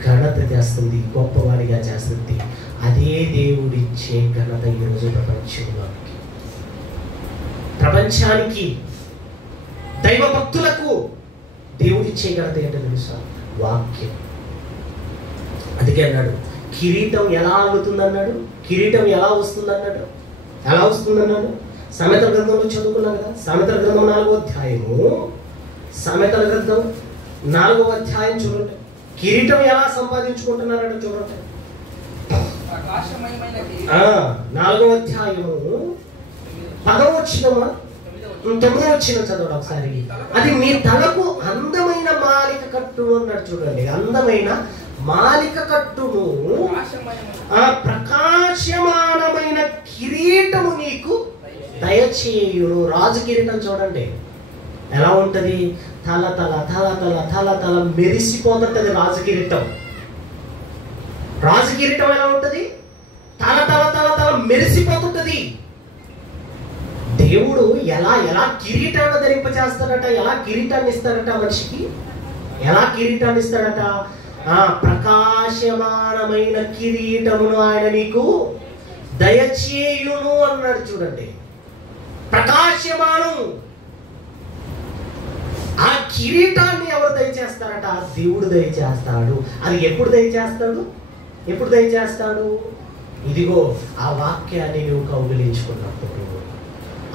ఘనత చేస్తుంది, గొప్పవాడిగా చేస్తుంది. అదే దేవుడిచ్చే ఘనత ఈరోజు ప్రపంచానికి దైవ భక్తులకు దేవుడిచ్చే ఘనత ఏంటో తెలుసా? వాక్యం. అందుకే అన్నాడు, కిరీటం ఎలా ఆగుతుందన్నాడు, కిరీటం ఎలా వస్తుందన్నాడు, ఎలా వస్తుందన్నాడు? సామెతల గ్రంథంలో చదువుకున్నాం కదా. సామెతల గ్రంథం 4వ అధ్యాయము, సామెతల గ్రంథం 4వ అధ్యాయం చూడండి. కిరీటం ఎలా సంపాదించుకుంటున్నారట చూడండి. 4వ అధ్యాయము 10వ వచనమా 9వ వచనం చదవండి ఒకసారి. అది మీ తలకు అందమైన మాలిక కట్టును అన్నాడు. చూడండి, అందమైన మాలిక కట్టును, ప్రకాశమానమైన కిరీటము నీకు దయచేయును. రాజు కిరీటం చూడండి ఎలా ఉంటది? తల తల తల తల తల తల మెరిసిపోతుంటది రాజు కిరీటం. రాజు కిరీటం ఎలా ఉంటది? తల తల తల తల మెరిసిపోతుంటది. దేవుడు ఎలా ఎలా కిరీటాన్ని ధరింపచేస్తాడట? ఎలా కిరీటాన్ని ఇస్తాడట మనిషికి? ఎలా కిరీటాన్ని ఇస్తాడట? ప్రకాశమానమైన కిరీటమును ఆయన నీకు దయచేయును అన్నాడు. చూడండి, ప్రకాశమానం. ఆ కిరీటాన్ని ఎవరు దయచేస్తారట? దేవుడు దయచేస్తాడు. అది ఎప్పుడు దయచేస్తాడు? ఎప్పుడు దయచేస్తాడు? ఇదిగో ఆ వాక్యాన్ని నువ్వు కౌగిలించుకున్నప్పుడు,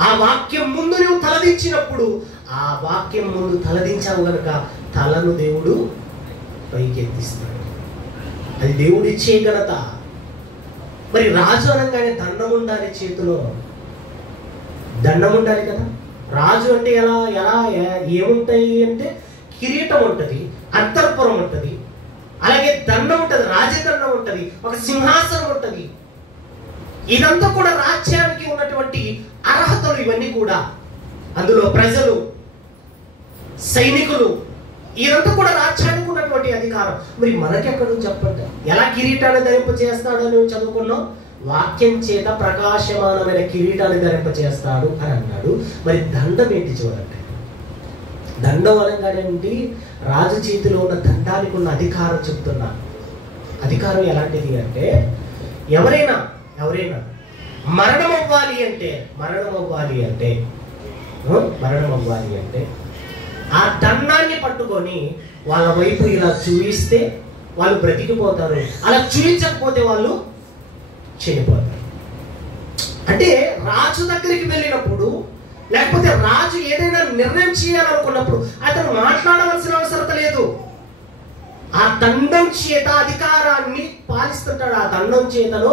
ఆ వాక్యం ముందు నువ్వు తలదించినప్పుడు, ఆ వాక్యం ముందు తలదించావు కనుక తలను దేవుడు పైకెత్తిస్తాడు. అది దేవుడిచ్చే ఘనత. మరి రాజు అనగానే దండం ఉండాలి, చేతిలో దండం ఉండాలి కదా. రాజు అంటే ఏముంటాయి అంటే కిరీటం ఉంటుంది, అంతఃపురం ఉంటుంది, అలాగే దండం ఉంటుంది, రాజదండం ఉంటుంది, ఒక సింహాసనం ఉంటుంది. ఇదంతా కూడా రాజ్యానికి ఉన్నటువంటి అర్హతలు. ఇవన్నీ కూడా అందులో ప్రజలు, సైనికులు, ఇదంతా కూడా రాజ్యానికి ఉన్నటువంటి అధికారం. మరి మనకెక్కడ నుంచి చెప్పండి, ఎలా కిరీటాన్ని ధరింపజేస్తాడు అని చదువుకున్నాం. వాక్యం చేత ప్రకాశమానమైన కిరీటాన్ని ధరింపజేస్తాడు అని అన్నాడు. మరి దండం ఏంటి చూడండి. దండం అనగానేంటి, రాజు చేతిలో ఉన్న దండానికి ఉన్న అధికారం చెప్తున్నా. అధికారం ఎలాంటిది అంటే, ఎవరైనా మరణం అవ్వాలి అంటే ఆ దండాన్ని పట్టుకొని వాళ్ళ వైపు ఇలా చూయిస్తే వాళ్ళు బ్రతికిపోతారు, అలా చూయించకపోతే వాళ్ళు చనిపోతారు. అంటే రాజు దగ్గరికి వెళ్ళినప్పుడు, లేకపోతే రాజు ఏదైనా నిర్ణయం చేయాలనుకున్నప్పుడు అతను మాట్లాడవలసిన అవసరం లేదు. ఆ దండం చేత అధికారాన్ని పాలిస్తుంటాడు. ఆ దండం చేతలో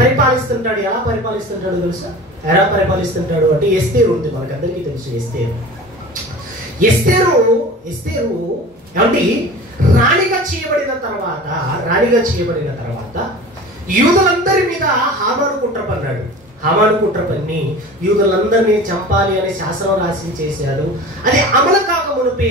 పరిపాలిస్తుంటాడు. ఎలా పరిపాలిస్తుంటాడు తెలుసా? ఎలా పరిపాలిస్తుంటాడు అంటే, ఎస్తేరు ఉంది, మనకందరికీ తెలుసు. ఎస్తేరు ఏమండి, రాణిగా చేయబడిన తర్వాత యూదులందరి మీద హామాను కుట్ర పన్ని యూదులందరినీ చంపాలి అనే శాసనం రాసి చేశాడు. అది అమలు కాక మునిపే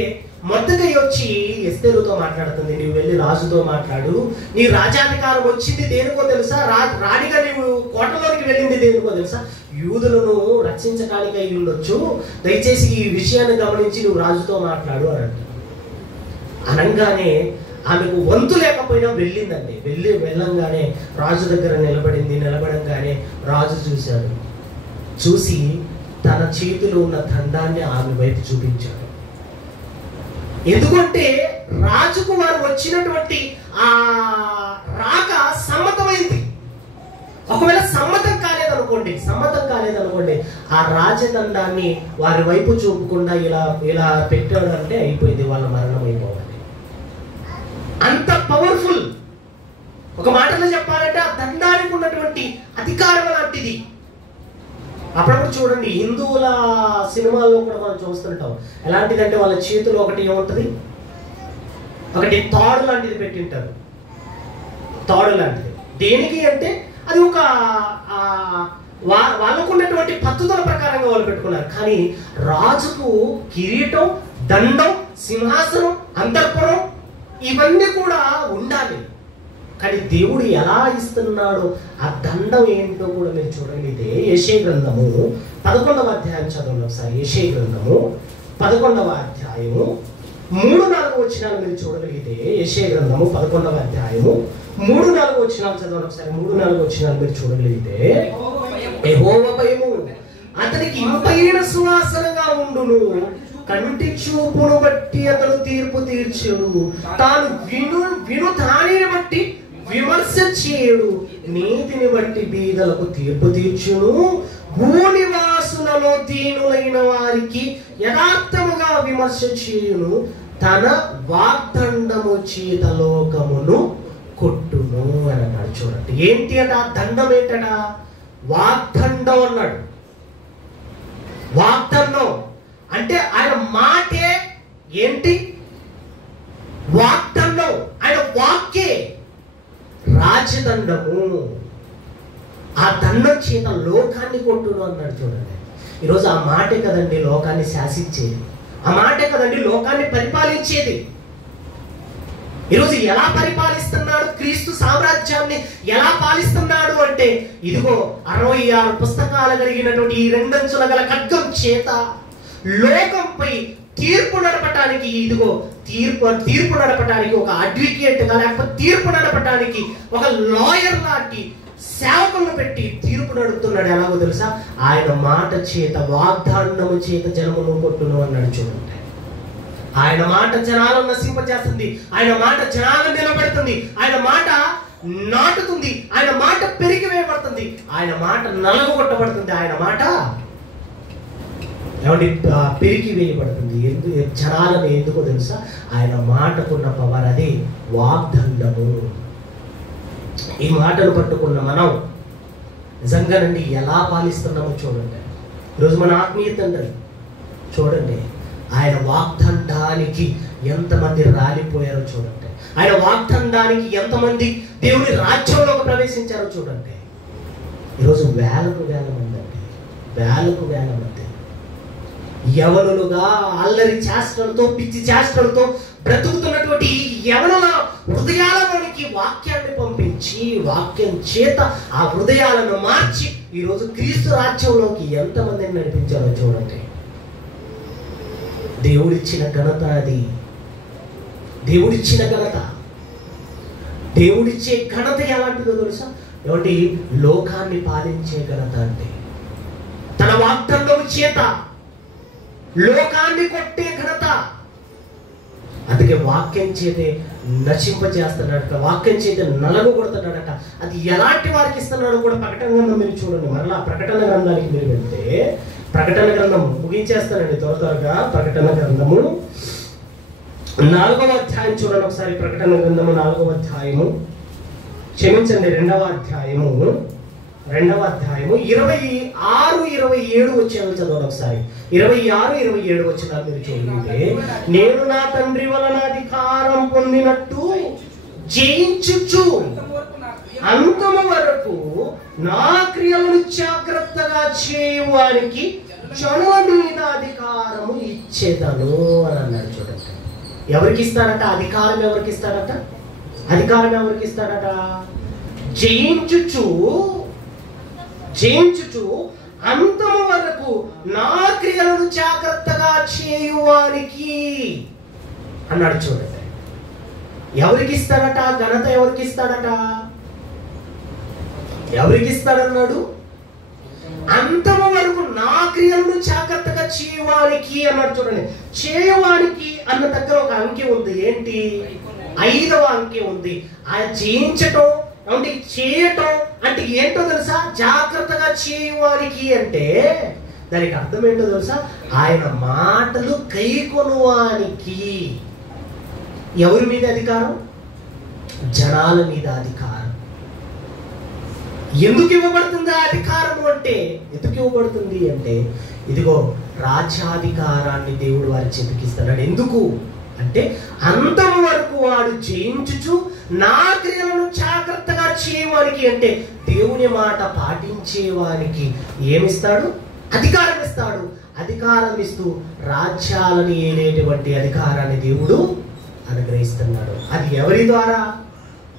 మొర్దెకై వచ్చి ఎస్తేరుతో మాట్లాడుతుంది, నీవు వెళ్ళి రాజుతో మాట్లాడు, నీ రాజాధికారం వచ్చింది దేనికో తెలుసా, రాణిగా నీవు కోటలోనికి వెళ్ళింది దేనికో తెలుసా, యూదులను రక్షించడానికి అయి ఉండొచ్చు, దయచేసి ఈ విషయాన్ని గమనించి నువ్వు రాజుతో మాట్లాడు అని అనగానే ఆమెకు వంతు లేకపోయినా వెళ్ళిందండి. వెళ్ళంగానే రాజు దగ్గర నిలబడంగానే రాజు చూసి తన చేతిలో ఉన్న దండాన్ని ఆమె వైపు చూపించాడు. ఎందుకంటే రాజుకు వారు వచ్చినటువంటి ఆ రాక సమ్మతమైంది. ఒకవేళ సమ్మతం కాలేదనుకోండి ఆ రాజదండాన్ని వారి వైపు చూపకుండా ఇలా పెట్టాడు అంటే అయిపోయింది, వాళ్ళ మరణం అయిపోవాలి. అంత పవర్ఫుల్. ఒక మాటలో చెప్పాలంటే ఆ దండానికి ఉన్నటువంటి అధికారం లాంటిది. అప్పుడప్పుడు చూడండి, హిందువుల సినిమాల్లో కూడా మనం చూస్తుంటాం. ఎలాంటిదంటే వాళ్ళ చేతిలో ఒకటి ఏముంటుంది, ఒకటి తాడు లాంటిది పెట్టింటారు. తాడు లాంటిది దేనికి అంటే, అది ఒక వాళ్ళకున్నటువంటి పద్ధతుల ప్రకారంగా వాళ్ళు పెట్టుకున్నారు. కానీ రాజుకు కిరీటం, దండం, సింహాసనం, అంతఃపురం ఇవన్నీ కూడా ఉండాలి. కానీ దేవుడు ఎలా ఇస్తున్నాడో ఆ దండం ఏంటో కూడా మీరు చూడగలిగితే, యెషయా గ్రంథము 11వ అధ్యాయం చదవండి ఒకసారి. యెషయా గ్రంథము 11వ అధ్యాయము 3-4 వచనాలు మీరు చూడగలిగితే, యెషయా గ్రంథము 11వ అధ్యాయము 3-4 వచనాలు చదవండి ఒకసారి. 3-4 వచనాలు మీరు చూడగలిగితే, యెహోవా భయము అతనికి ఇంపైన సువాసనగా ఉండును, కంటి చూపును బట్టి అతను తీర్పు తీర్చుడు, తాను విను దానిని బట్టి విమర్శ చేయుడు, నీతిని బట్టి బీదలకు తీర్పు తీర్చును, భూనివాసులలో దీనులైన వారికి యథార్థముగా విమర్శ చేయును, తన వాగ్దండము చేత లోకమును కొట్టును అని అన్నాడు. చూడండి ఏంటి అట, దండం ఏంటట, వాగ్దండం అన్నాడు. వాగ్దండం అంటే ఆయన మాటే ఏంటి, వాగ్దండం, ఆయన వాక్యే రాజదండము. ఆ దండం చేత లోకాన్ని కొట్టును అన్నాడు. చూడండి ఈరోజు ఆ మాటే కదండి లోకాన్ని శాసించేది, ఆ మాటే కదండి లోకాన్ని పరిపాలించేది. ఈరోజు ఎలా పరిపాలిస్తున్నాడు, క్రీస్తు సామ్రాజ్యాన్ని ఎలా పాలిస్తున్నాడు అంటే, ఇదిగో 66 పుస్తకాలు కలిగినటువంటి ఈ 2 అంచుల గల ఖడ్గం చేత లోకంపై తీర్పు నడపటానికి, ఇదిగో తీర్పు నడపటానికి ఒక అడ్వకేట్ గా, లేకపోతే తీర్పు నడపటానికి ఒక లాయర్ లాంటి సేవకులను పెట్టి తీర్పు నడుపుతున్నాడు. ఎలాగో తెలుసా, ఆయన మాట చేత, వాగ్దానము చేత జనమును కొట్టును అన్నాడు. చూడండి ఆయన మాట జనాలను నశింపజేస్తుంది, ఆయన మాట జనాలను నిలబెడుతుంది, ఆయన మాట నాటుతుంది, ఆయన మాట పెరిగి వేయబడుతుంది, ఆయన మాట నలగొట్టబడుతుంది, ఆయన మాట ఏమంటే పెరిగి వేయబడుతుంది. జనాలను ఎందుకో తెలుసా, ఆయన మాటకున్న పవర్, అది వాగ్దండము. ఈ మాటను పట్టుకున్న మనం నిజంగానండి ఎలా పాలిస్తున్నామో చూడండి. ఈరోజు మన ఆత్మీయ తండ్రి చూడండి, ఆయన వాగ్దండానికి ఎంతమంది రాలిపోయారో చూడండి. ఆయన వాగ్దండానికి ఎంతమంది దేవుని రాజ్యంలోకి ప్రవేశించారో చూడండి. ఈరోజు వేలకు వేల మంది అండి, వేలకు వేల మంది యవనులుగా అల్లరి చేష్టలతో, పిచ్చి చేష్టలతో బ్రతుకుతున్నటువంటి యవనుల హృదయాలలోనికి వాక్యాన్ని పంపించి, వాక్యం చేత ఆ హృదయాలను మార్చి ఈరోజు క్రీస్తు రాజ్యంలోకి ఎంతమందిని నడిపించారో చూడండి. దేవుడిచ్చిన ఘనత అది. దేవుడిచ్చిన ఘనత, దేవుడిచ్చే ఘనత ఎలాంటిదో తెలుసా? ఏమంటే లోకాన్ని పాలించే ఘనత అంటే తన వాగ్దానం చేత లోకాన్ని కొట్టే ఘనత. అందుకే వాక్యం చేతే నశింపజేస్తున్నాడట, వాక్యం చేతే నలగొడుతున్నాడట. అది ఎలాంటి వారికి ఇస్తున్నాడో కూడా ప్రకటన గ్రంథం మీరు చూడండి. మరలా ప్రకటన గ్రంథానికి మీరు వెళ్తే, ప్రకటన గ్రంథం ముగించేస్తానండి త్వరగా. ప్రకటన గ్రంథము 4వ అధ్యాయం చూడండి ఒకసారి. ప్రకటన గ్రంథము 4వ అధ్యాయము, క్షమించండి 2వ అధ్యాయము 26, 27 వచ్చాను చదవండి ఒకసారి. 26, 27 వచ్చిన మీరు చూడండి. నేను నా తండ్రి వలన అధికారం పొందినట్టు జయించుచు అంతము వరకు నా క్రియలను జాగ్రత్తగా చేయువానికి జనుల మీద అధికారము ఇచ్చేదను అని అన్నాడు. చూడండి, ఎవరికి ఇస్తాడట అధికారం? ఎవరికి ఇస్తాడట అధికారం? ఎవరికి ఇస్తాడట? జయించుచు అంతము వరకు నా క్రియలను జాగ్రత్తగా చేయువానికి అన్నాడు. చూడండి, ఎవరికి ఇస్తాడట ఘనత? ఎవరికి ఇస్తాడట? ఎవరికి ఇస్తాడన్నాడు? అంతము వరకు నా క్రియలను జాగ్రత్తగా చేయవానికి అన్నాడు. చూడండి, చేయవానికి అన్న దగ్గర ఒక అంకె ఉంది. ఏంటి? 5వ అంకె ఉంది. ఆయన జయించటం అంటే, చేయటం అంటే ఏంటో తెలుసా? జాగ్రత్తగా చేయవానికి అంటే దానికి అర్థం ఏంటో తెలుసా? ఆయన మాటలు కైకొనువానికి. ఎవరి మీద అధికారం? జనాల మీద అధికారం. ఎందుకు ఇవ్వబడుతుంది ఆ అధికారం అంటే? ఎందుకు ఇవ్వబడుతుంది అంటే, ఇదిగో రాజ్యాధికారాన్ని దేవుడు వారి చేతికిస్తున్నాడు. ఎందుకు అంటే, అంతం వరకు వాడు జయించుచు నా క్రియలను జాగ్రత్తగా చేయవానికి అంటే దేవుని మాట పాటించేవానికి ఏమిస్తాడు? అధికారం ఇస్తాడు. అధికారం ఇస్తూ రాజ్యాలను ఏలేటువంటి అధికారాన్ని దేవుడు అనుగ్రహిస్తున్నాడు. అది ఎవరి ద్వారా?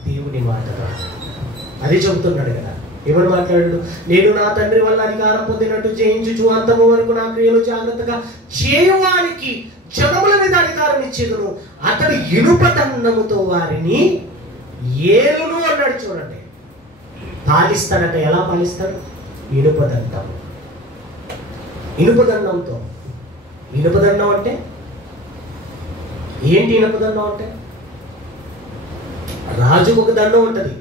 దేవుని మాట ద్వారా. అది చెబుతున్నాడు కదా. ఎవరు మాట్లాడాడు? నేను నా తండ్రి వల్ల అధికారం పొందినట్టు జయించుచు అంతము వరకు నా క్రియలు జాగ్రత్తగా చేయవానికి జనముల మీద అధికారం ఇచ్చేదును, అతడు ఇనుప దండముతో వారిని ఏలును అన్నాడు. చూడండి, పాలిస్తాడట. ఎలా పాలిస్తాడు? ఇనుప దండం. ఇనుప దండంతో. ఇనుప దండం అంటే ఏంటి? ఇనుప దండం అంటే రాజుకు ఒక దండం ఉంటుంది,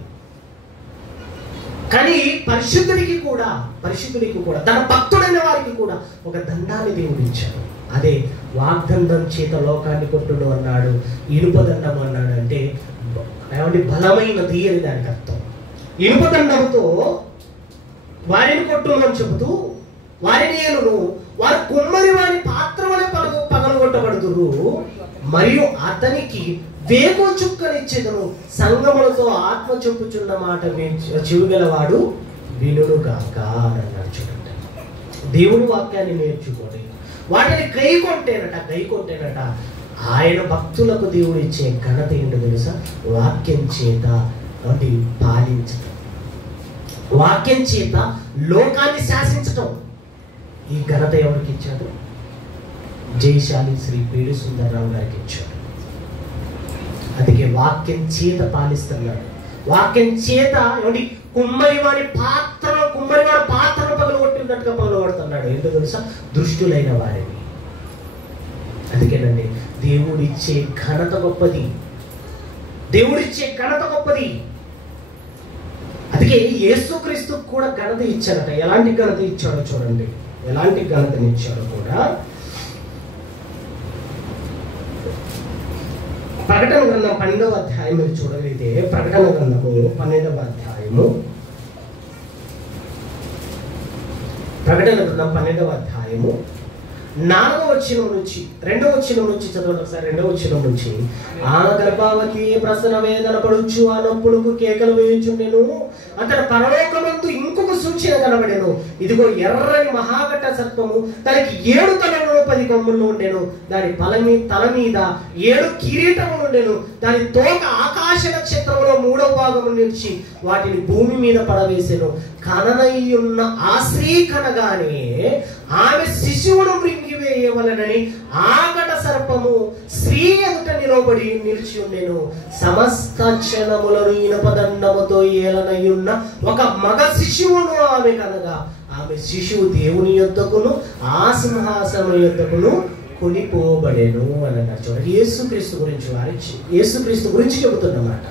కానీ పరిశుద్ధుడికి కూడా తన భక్తుడైన వారికి కూడా ఒక దండాన్ని దేవుడు ఇచ్చాడు. అదే వాగ్దండం చేత లోకాన్ని కొట్టుడు అన్నాడు, ఇనుప దండం అన్నాడు. అంటే ఏమంటే బలమైనది అని దానికి అర్థం. ఇనుప దండంతో వారిని కొట్టును అని చెబుతూ వారిని ఏలును, వారు కుమ్మరి వారి పాత్ర వలె పగలగొట్టబడుతురు, మరియు అతనికి వేగో చుక్కనిచ్చేదను, సంగములతో ఆత్మ చెప్పుచున్న మాట చెవిగలవాడు వినుగాక అని అన్నాడు. చూడండి, దేవుని వాక్యాన్ని నేర్చుకోండి, వాటిని గైకొంటేనట ఆయన భక్తులకు దేవుడు ఇచ్చే ఘనత ఏంటో తెలుసా? వాక్యం చేత అంటే పాలించటం, వాక్యం చేత లోకాన్ని శాసించటం. ఈ ఘనత ఎవరికి ఇచ్చాడు? జయశాలి శ్రీ పేరు సుందరరావు గారికి ఇచ్చాడు. అందుకే వాక్యం చేత పాలిస్తున్నాడు. వాక్యం చేత ఏమండి కుమ్మరి వాడి పాత్రను పగలగొట్టినట్టుగా పగలగొడుతున్నాడు. ఏంటో తెలుసా? దుష్టులైన వారిని. అందుకేనండి దేవుడిచ్చే ఘనత గొప్పది. అందుకే యేసుక్రీస్తు కూడా ఘనత ఇచ్చాడట. ఎలాంటి ఘనత ఇచ్చాడో చూడండి, ఎలాంటి ఘనతని ఇచ్చాడో కూడా. ప్రకటన గ్రంథం 12వ అధ్యాయం మీరు చూడగలిగితే, ప్రకటన గ్రంథము 12వ అధ్యాయము, ప్రకటన గ్రంథం 12వ అధ్యాయము 4వ వచనం నుంచి 2వ వచనం నుంచి చదవండి ఒకసారి. 2వ వచనం నుంచి, ఆ గర్భావతి ప్రసవ వేదన పడుచు ఆ నొప్పులకు కేకలు వేయుచుండెను. అతడు పరలోకమందు ఇంకొక సూచన కనబడెను. ఇదిగో ఎర్రని మహాఘట సర్పము, దానికి 7 తలలు 10 కొమ్ములు ఉండెను. దాని తల మీద 7 కిరీటములు ఉండెను. దాని తోక ఆకాశ నక్షత్రములో 3వ భాగము నుంచి వాటిని భూమి మీద పడవేసెను. కననయ్యున్న ఆ స్త్రీ కనగానే ఆమె శిశువును మృంగివేయవలనని ఆకట సర్పము స్త్రీ ఎదుట నిలిచి ఉండెను. సమస్త క్షణములను ఇనపదండముతో ఏలనయ్యున్న ఒక మగ శిశువును ఆమె కనగా, ఆమె శిశువు దేవుని యొద్దకును ఆ సింహాసనం యొద్దకును కొనిపోబడెను అని అన్నారు. చూడండి, యేసుక్రీస్తు గురించి చెబుతున్నమాట.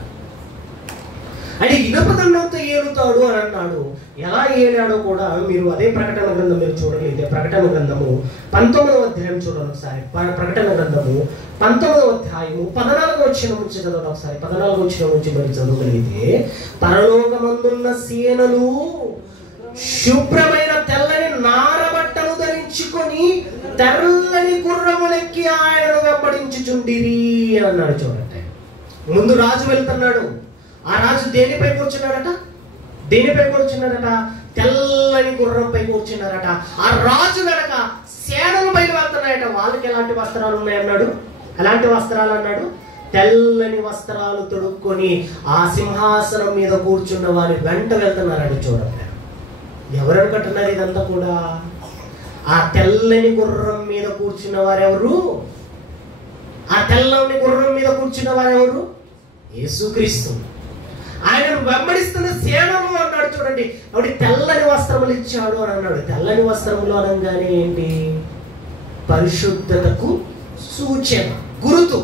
అంటే ఇనపదండంతో ఏలుతాడు అని అన్నాడు. ఎలా ఏలాడో కూడా మీరు అదే ప్రకటన గ్రంథం మీరు చూడగలిగితే, ప్రకటన గ్రంథము 19వ అధ్యాయం చూడండి ఒకసారి. ప్రకటన గ్రంథము 19వ అధ్యాయము 14వ వచనం నుంచి చదవండి ఒకసారి. 14వ వచనం నుంచి మరి చదవగలిగితే, పరలోకమందున్న సేనలు శుభ్రమైన తెల్లని నారబట్టలు ధరించుకొని తెల్లని గుర్రములెక్కి ఆయనను వెంబడించుచుండిరి అని అన్నాడు. చూడండి, ముందు రాజు వెళ్తున్నాడు. ఆ రాజు దేనిపై కూర్చున్నాడట? తెల్లని గుర్రంపై కూర్చున్నారట. ఆ రాజు గనక సేనలు పైన వెళ్తున్నాయట. వాళ్ళకి ఎలాంటి వస్త్రాలు ఉన్నాయన్నాడు? ఎలాంటి వస్త్రాలు అన్నాడు? తెల్లని వస్త్రాలు తొడుక్కొని ఆ సింహాసనం మీద కూర్చున్న వారి వెంట వెళ్తున్నారని చూడండి. ఎవరు అనుకుంటున్నారు ఇదంతా కూడా? ఆ తెల్లని గుర్రం మీద కూర్చున్న వారెవరు? ఆ తెల్లని గుర్రం మీద కూర్చున్న వారెవరు? యేసుక్రీస్తు. ఆయనను వెంబడిస్తున్న సేనలు అన్నాడు. చూడండి, ఆవిడ తెల్లని వస్త్రములు ఇచ్చాడు అని అన్నాడు. తెల్లని వస్త్రములు అనగానే ఏంటి? పరిశుద్ధతకు సూచన, గురుతు.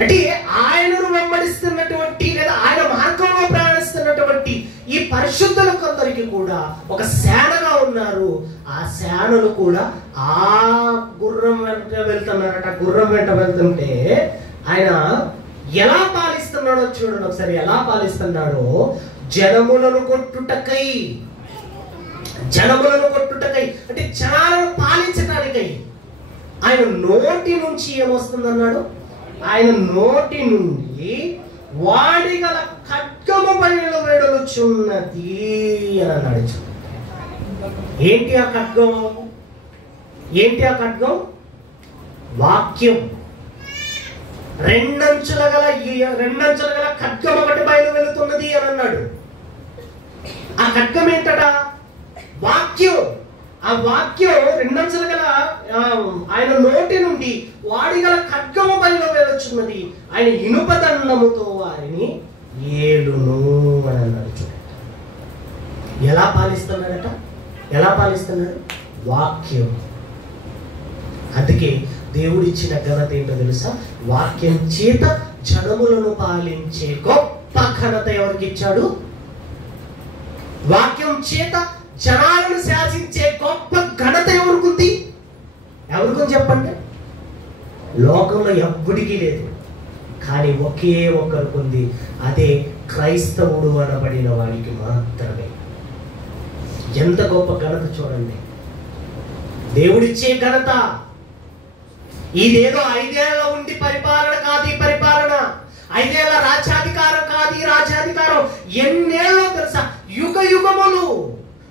అంటే ఆయనను వెంబడిస్తున్నటువంటి లేదా ఆయన మార్గంలో ప్రయాణిస్తున్నటువంటి ఈ పరిశుద్ధుల కొందరికి కూడా ఒక సేనగా ఉన్నారు. ఆ సేనలు కూడా ఆ గుర్రం వెంట వెళ్తున్నారట. గుర్రం వెంట వెళ్తుంటే ఆయన ఎలా పాలిస్తున్నాడో చూడండి ఒకసారి. ఎలా పాలిస్తున్నాడో, జనములను కొట్టుటకై అంటే జనాలను పాలించటానికై ఆయన నోటి నుంచి ఏమొస్తుందన్నాడు? ఆయన నోటి నుండి వాడిగల ఖడ్గము బయలు వెడలుచున్నది అని అన్నాడు. ఏంటి ఆ ఖడ్గం? వాక్యం. రెండంచుల గల ఖడ్గం ఒకటి బయలు వెళుతున్నది అని అన్నాడు. ఆ ఖడ్గం ఏంటట? వాక్యం. ఆ వాక్యం రెండంచుల గల ఆయన నోటి నుండి వాడిగల ఖడ్గము బయలు వెళుచున్నది. ఆయన ఇనుపదండముతో వారిని ఏలును అని అన్నాడు. చూడండి, ఎలా పాలిస్తున్నాడు? వాక్యం. అందుకే దేవుడిచ్చిన ఘనత ఏంటో తెలుసా? వాక్యం చేత జనములను పాలించే గొప్ప ఘనత ఎవరికి ఇచ్చాడు? వాక్యం చేత జనాలను శాసించే గొప్ప ఘనత ఎవరికి చెప్పండి. లోకంలో ఎవ్వడికి లేదు, కానీ ఒకే ఒక్కరికి ఉంది. అదే క్రైస్తవుడు అనబడిన వాడికి మాత్రమే. ఎంత గొప్ప ఘనత చూడండి. దేవుడిచ్చే ఘనత. ఇదేదో 5 ఏళ్ల ఉండి పరిపాలన కాదు ఈ పరిపాలన. 5 ఏళ్ల రాజ్యాధికారం కాదు ఈ రాజ్యాధికారం. ఎన్నేళ్ళో తెలుసా? యుగములు.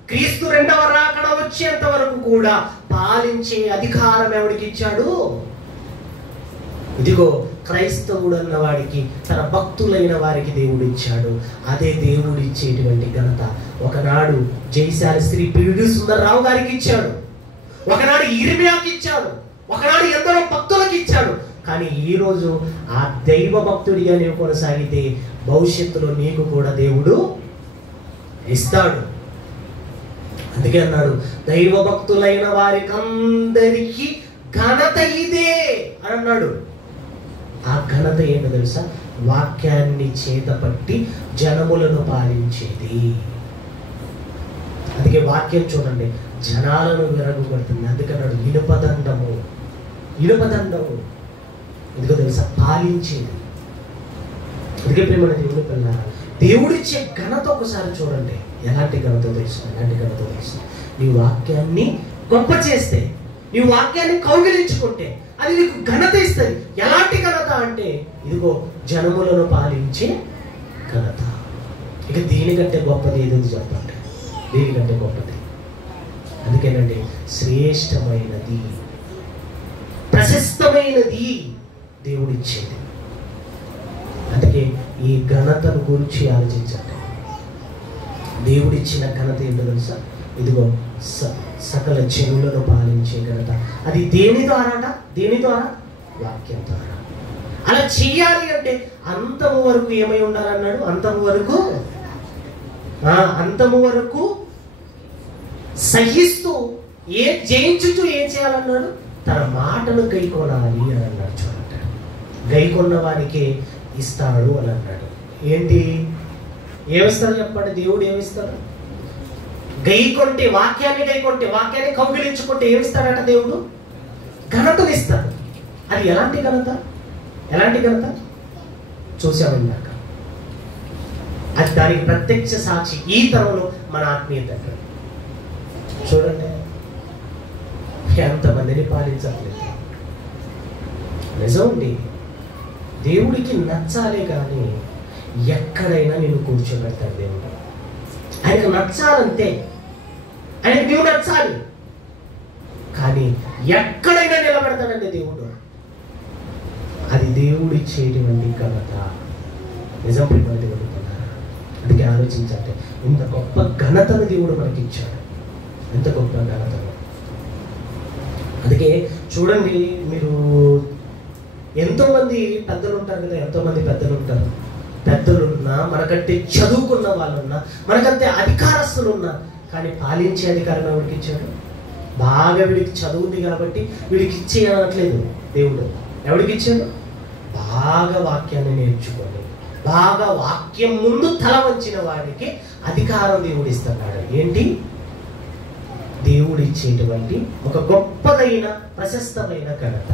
క్రీస్తు 2వ రాకడ వచ్చేంత వరకు కూడా పాలించే అధికారం ఎవడికి ఇచ్చాడు? ఇదిగో క్రైస్తవుడు అన్న వాడికి, తన భక్తులైన వారికి దేవుడు ఇచ్చాడు. అదే దేవుడు ఇచ్చేటువంటి ఘనత ఒకనాడు జయశాలి శ్రీ పిడి సుందరరావు గారికి ఇచ్చాడు, ఒకనాడు ఇర్మియాకి ఇచ్చాడు, ఒకనాడు ఎందరో భక్తులకు ఇచ్చాడు. కానీ ఈరోజు ఆ దైవ భక్తుడిగా నీవు కొనసాగితే భవిష్యత్తులో నీకు కూడా దేవుడు ఇస్తాడు. అందుకే అన్నాడు, దైవ భక్తులైన వారికి అందరికీ ఘనత ఇదే అని అన్నాడు. ఆ ఘనత ఏంటో తెలుసా? వాక్యాన్ని చేతపట్టి జనములను పాలించేది. అందుకే వాక్యం చూడండి, జనాలను విరగొడుతుంది. అందుకన్నాడు ఇనుపదండము. ఎందుకో తెలుసా? పాలించేది. అందుకే ప్రేమ దేవుని పిల్లలు, దేవుడిచ్చే ఘనత ఒకసారి చూడండి. ఎలాంటి ఘనత తెలుసు? నీ వాక్యాన్ని గొప్ప చేస్తే, నీ వాక్యాన్ని కౌగిలించుకుంటే అది నీకు ఘనత ఇస్తుంది. ఎలాంటి ఘనత అంటే ఇదిగో జనములను పాలించే ఘనత. ఇక దీనికంటే గొప్పది ఏది చెప్పండి? దీనికంటే గొప్పది. అందుకేనండి శ్రేష్టమైనది, ప్రశస్తమైనది దేవుడిచ్చేది. అందుకే ఈ ఘనతను గురించి ఆలోచించండి. దేవుడిచ్చిన ఘనత ఏంటో తెలుసా? ఇదిగో సకల చెవులను పాలించే ఘనత. అది దేని ద్వారా? దేని ద్వారా? వాక్యం ద్వారా. అలా చెయ్యాలి అంటే అంతము వరకు ఏమై ఉండాలన్నాడు? అంతము వరకు సహిస్తూ జయించుతూ ఏం చేయాలన్నాడు? తన మాటను గైకొనాలి అని అన్నాడు. చూడండి, గైకొన్న వారికి ఇస్తాడు అని అన్నాడు. ఏంటి ఏమిస్తాడు చెప్పండి? దేవుడు ఏమిస్తాడు? గైకొంటే, వాక్యాన్ని కౌగిలించుకుంటే ఏమిస్తాడట? దేవుడు ఘనతను ఇస్తాడు. అది ఎలాంటి ఘనత? చూసామన్నాక అది దానికి ప్రత్యక్ష సాక్షి ఈ తరంలో మన ఆత్మీయత. చూడండి, ఎంతమందిని పాలించట్లేదు. నిజమండి, దేవుడికి నచ్చాలి కానీ ఎక్కడైనా నేను కూర్చోబెడతాడు దేవుడు. ఆయనకు నచ్చాలంతే, ఆయనకు నువ్వు నచ్చాలి. కానీ ఎక్కడైనా నిలబెడతాడండి దేవుడు. అది దేవుడు ఇచ్చేటువంటి ఘనత. నిజం ప్రియమైన దేవుడు. అందుకే ఆలోచించాలి, ఇంత గొప్ప ఘనతను దేవుడు మనకి ఇచ్చాడు. ఎంత గొప్ప ఘనతను. అందుకే చూడండి, మీరు ఎంతోమంది పెద్దలు ఉంటారు కదా, ఎంతోమంది పెద్దలు ఉంటారు. పెద్దలున్నా, మనకంటే చదువుకున్న వాళ్ళున్నా, మనకంటే అధికారస్తులున్నా, కానీ పాలించే అధికారం ఎవరికి ఇచ్చాడు? బాగా వీడికి చదువు ఉంది కాబట్టి వీడికి ఇచ్చే అనట్లేదు దేవుడు. ఎవరికి ఇచ్చాడు? బాగా వాక్యాన్ని నేర్చుకొని, బాగా వాక్యం ముందు తల వంచిన వాడికి అధికారం దేవుడు ఇస్తున్నాడు. ఏంటి? దేవుడు ఇచ్చేటువంటి ఒక గొప్పదైన ప్రశస్తమైన ఘనత.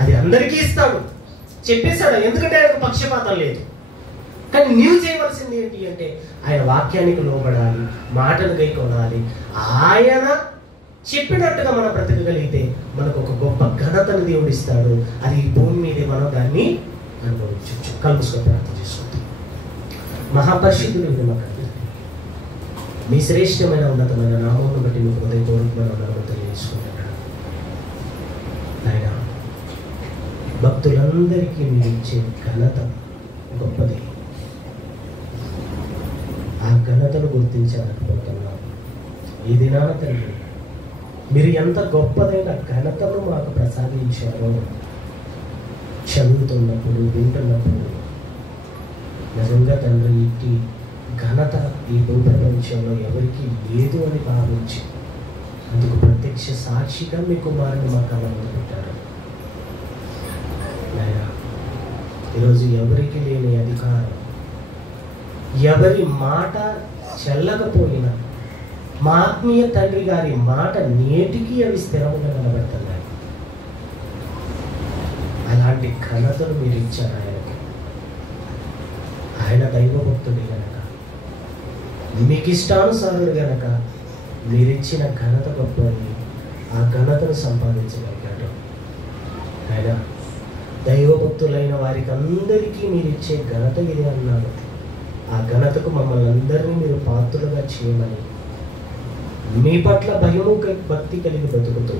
అది అందరికీ ఇస్తాడు, చెప్పేశాడు. ఎందుకంటే ఆయనకు పక్షపాతం లేదు. కానీ నీవు చేయవలసింది ఏంటి అంటే ఆయన వాక్యానికి లోబడాలి, మాటలు గైకొనాలి. ఆయన చెప్పినట్టుగా మనం బ్రతకగలిగితే మనకు ఒక గొప్ప ఘనతను దేవుడు ఇస్తాడు. అది ఈ భూమి మీదే మనం దాన్ని అనుభవించవచ్చు. కలుసుకొని ప్రార్థన చేసుకుంటాం. మహాపరిశుద్ధులు వినమకండి, మీ శ్రేష్టమైన ఉన్నతమైన నామమును బట్టి మీకు హృదయపూర్వకమైన వందనాలు తెలియజేసుకుంటున్నాను. ఆయన భక్తులందరికీ మీరు ఇచ్చే ఘనత గొప్పది. ఆ ఘనతను గుర్తించాలనుకుంటున్నాను. ఈ దినాన తండ్రి, మీరు ఎంత గొప్పదైన ఘనతను మాకు ప్రసాదించారో చదువుతున్నప్పుడు, వింటున్నప్పుడు నిజంగా తండ్రి, ఇట్టి ఘనత ఈ భూప్రపంచంలో ఎవరికి లేదు అని భావించి అందుకు ప్రత్యక్ష సాక్షిగా మీ కుమారుని మాకు అమలు పెట్టారు. ఈరోజు ఎవరికి లేని అధికారం, ఎవరి మాట చెల్లకపోయినా మా ఆత్మీయ తండ్రి గారి మాట నేటికి అవి స్థిరముగా నిలబెడుతున్నాయి. అలాంటి ఘనతను మీరు ఇచ్చారు ఆయనకి. ఆయన దైవభక్తుడి గనక, మీకు ఇష్టానుసారుడు గనక మీరిచ్చిన ఘనత గొప్పది. ఆ ఘనతను సంపాదించగలిగాడు ఆయన. దైవభక్తులైన వారికి అందరికీ మీరు ఇచ్చే ఘనత ఇది అన్నాడు. ఆ ఘనతకు మమ్మల్ని అందరినీ మీరు పాత్రులుగా చేయమని, మీ పట్ల భయము భక్తి కలిగి బ్రతుకుతూ,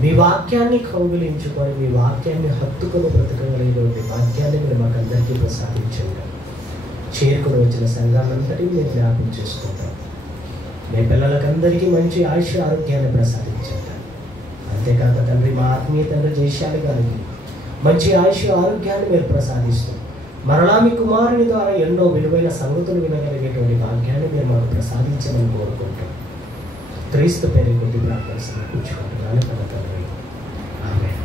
మీ వాక్యాన్ని కౌగిలించుకొని, మీ వాక్యాన్ని హత్తుకొని బ్రతకగలిగినటువంటి వాక్యాన్ని మీరు మాకు అందరికీ ప్రసాదించండి. చేరుకుని వచ్చిన సంఘాలంతటినీ మేము జ్ఞాపకం చేసుకుంటాం. మీ పిల్లలకందరికీ మంచి ఆయుష్ ఆరోగ్యాన్ని ప్రసాదించండి. అంతేకాక తండ్రి, మా ఆత్మీయ తండ్రి జయశాలి గారికి మంచి ఆయుష్ ఆరోగ్యాన్ని మీరు ప్రసాదిస్తూ, మరలా మీ కుమారుని ద్వారా ఎన్నో విలువైన సంగతులు వినగలిగేటువంటి భాగ్యాన్ని మీరు మాకు ప్రసాదించమని కోరుకుంటాం. క్రీస్తు పేరు కొద్ది ప్రార్థన సమర్పించుకుంటున్నాను. ఆమేన్.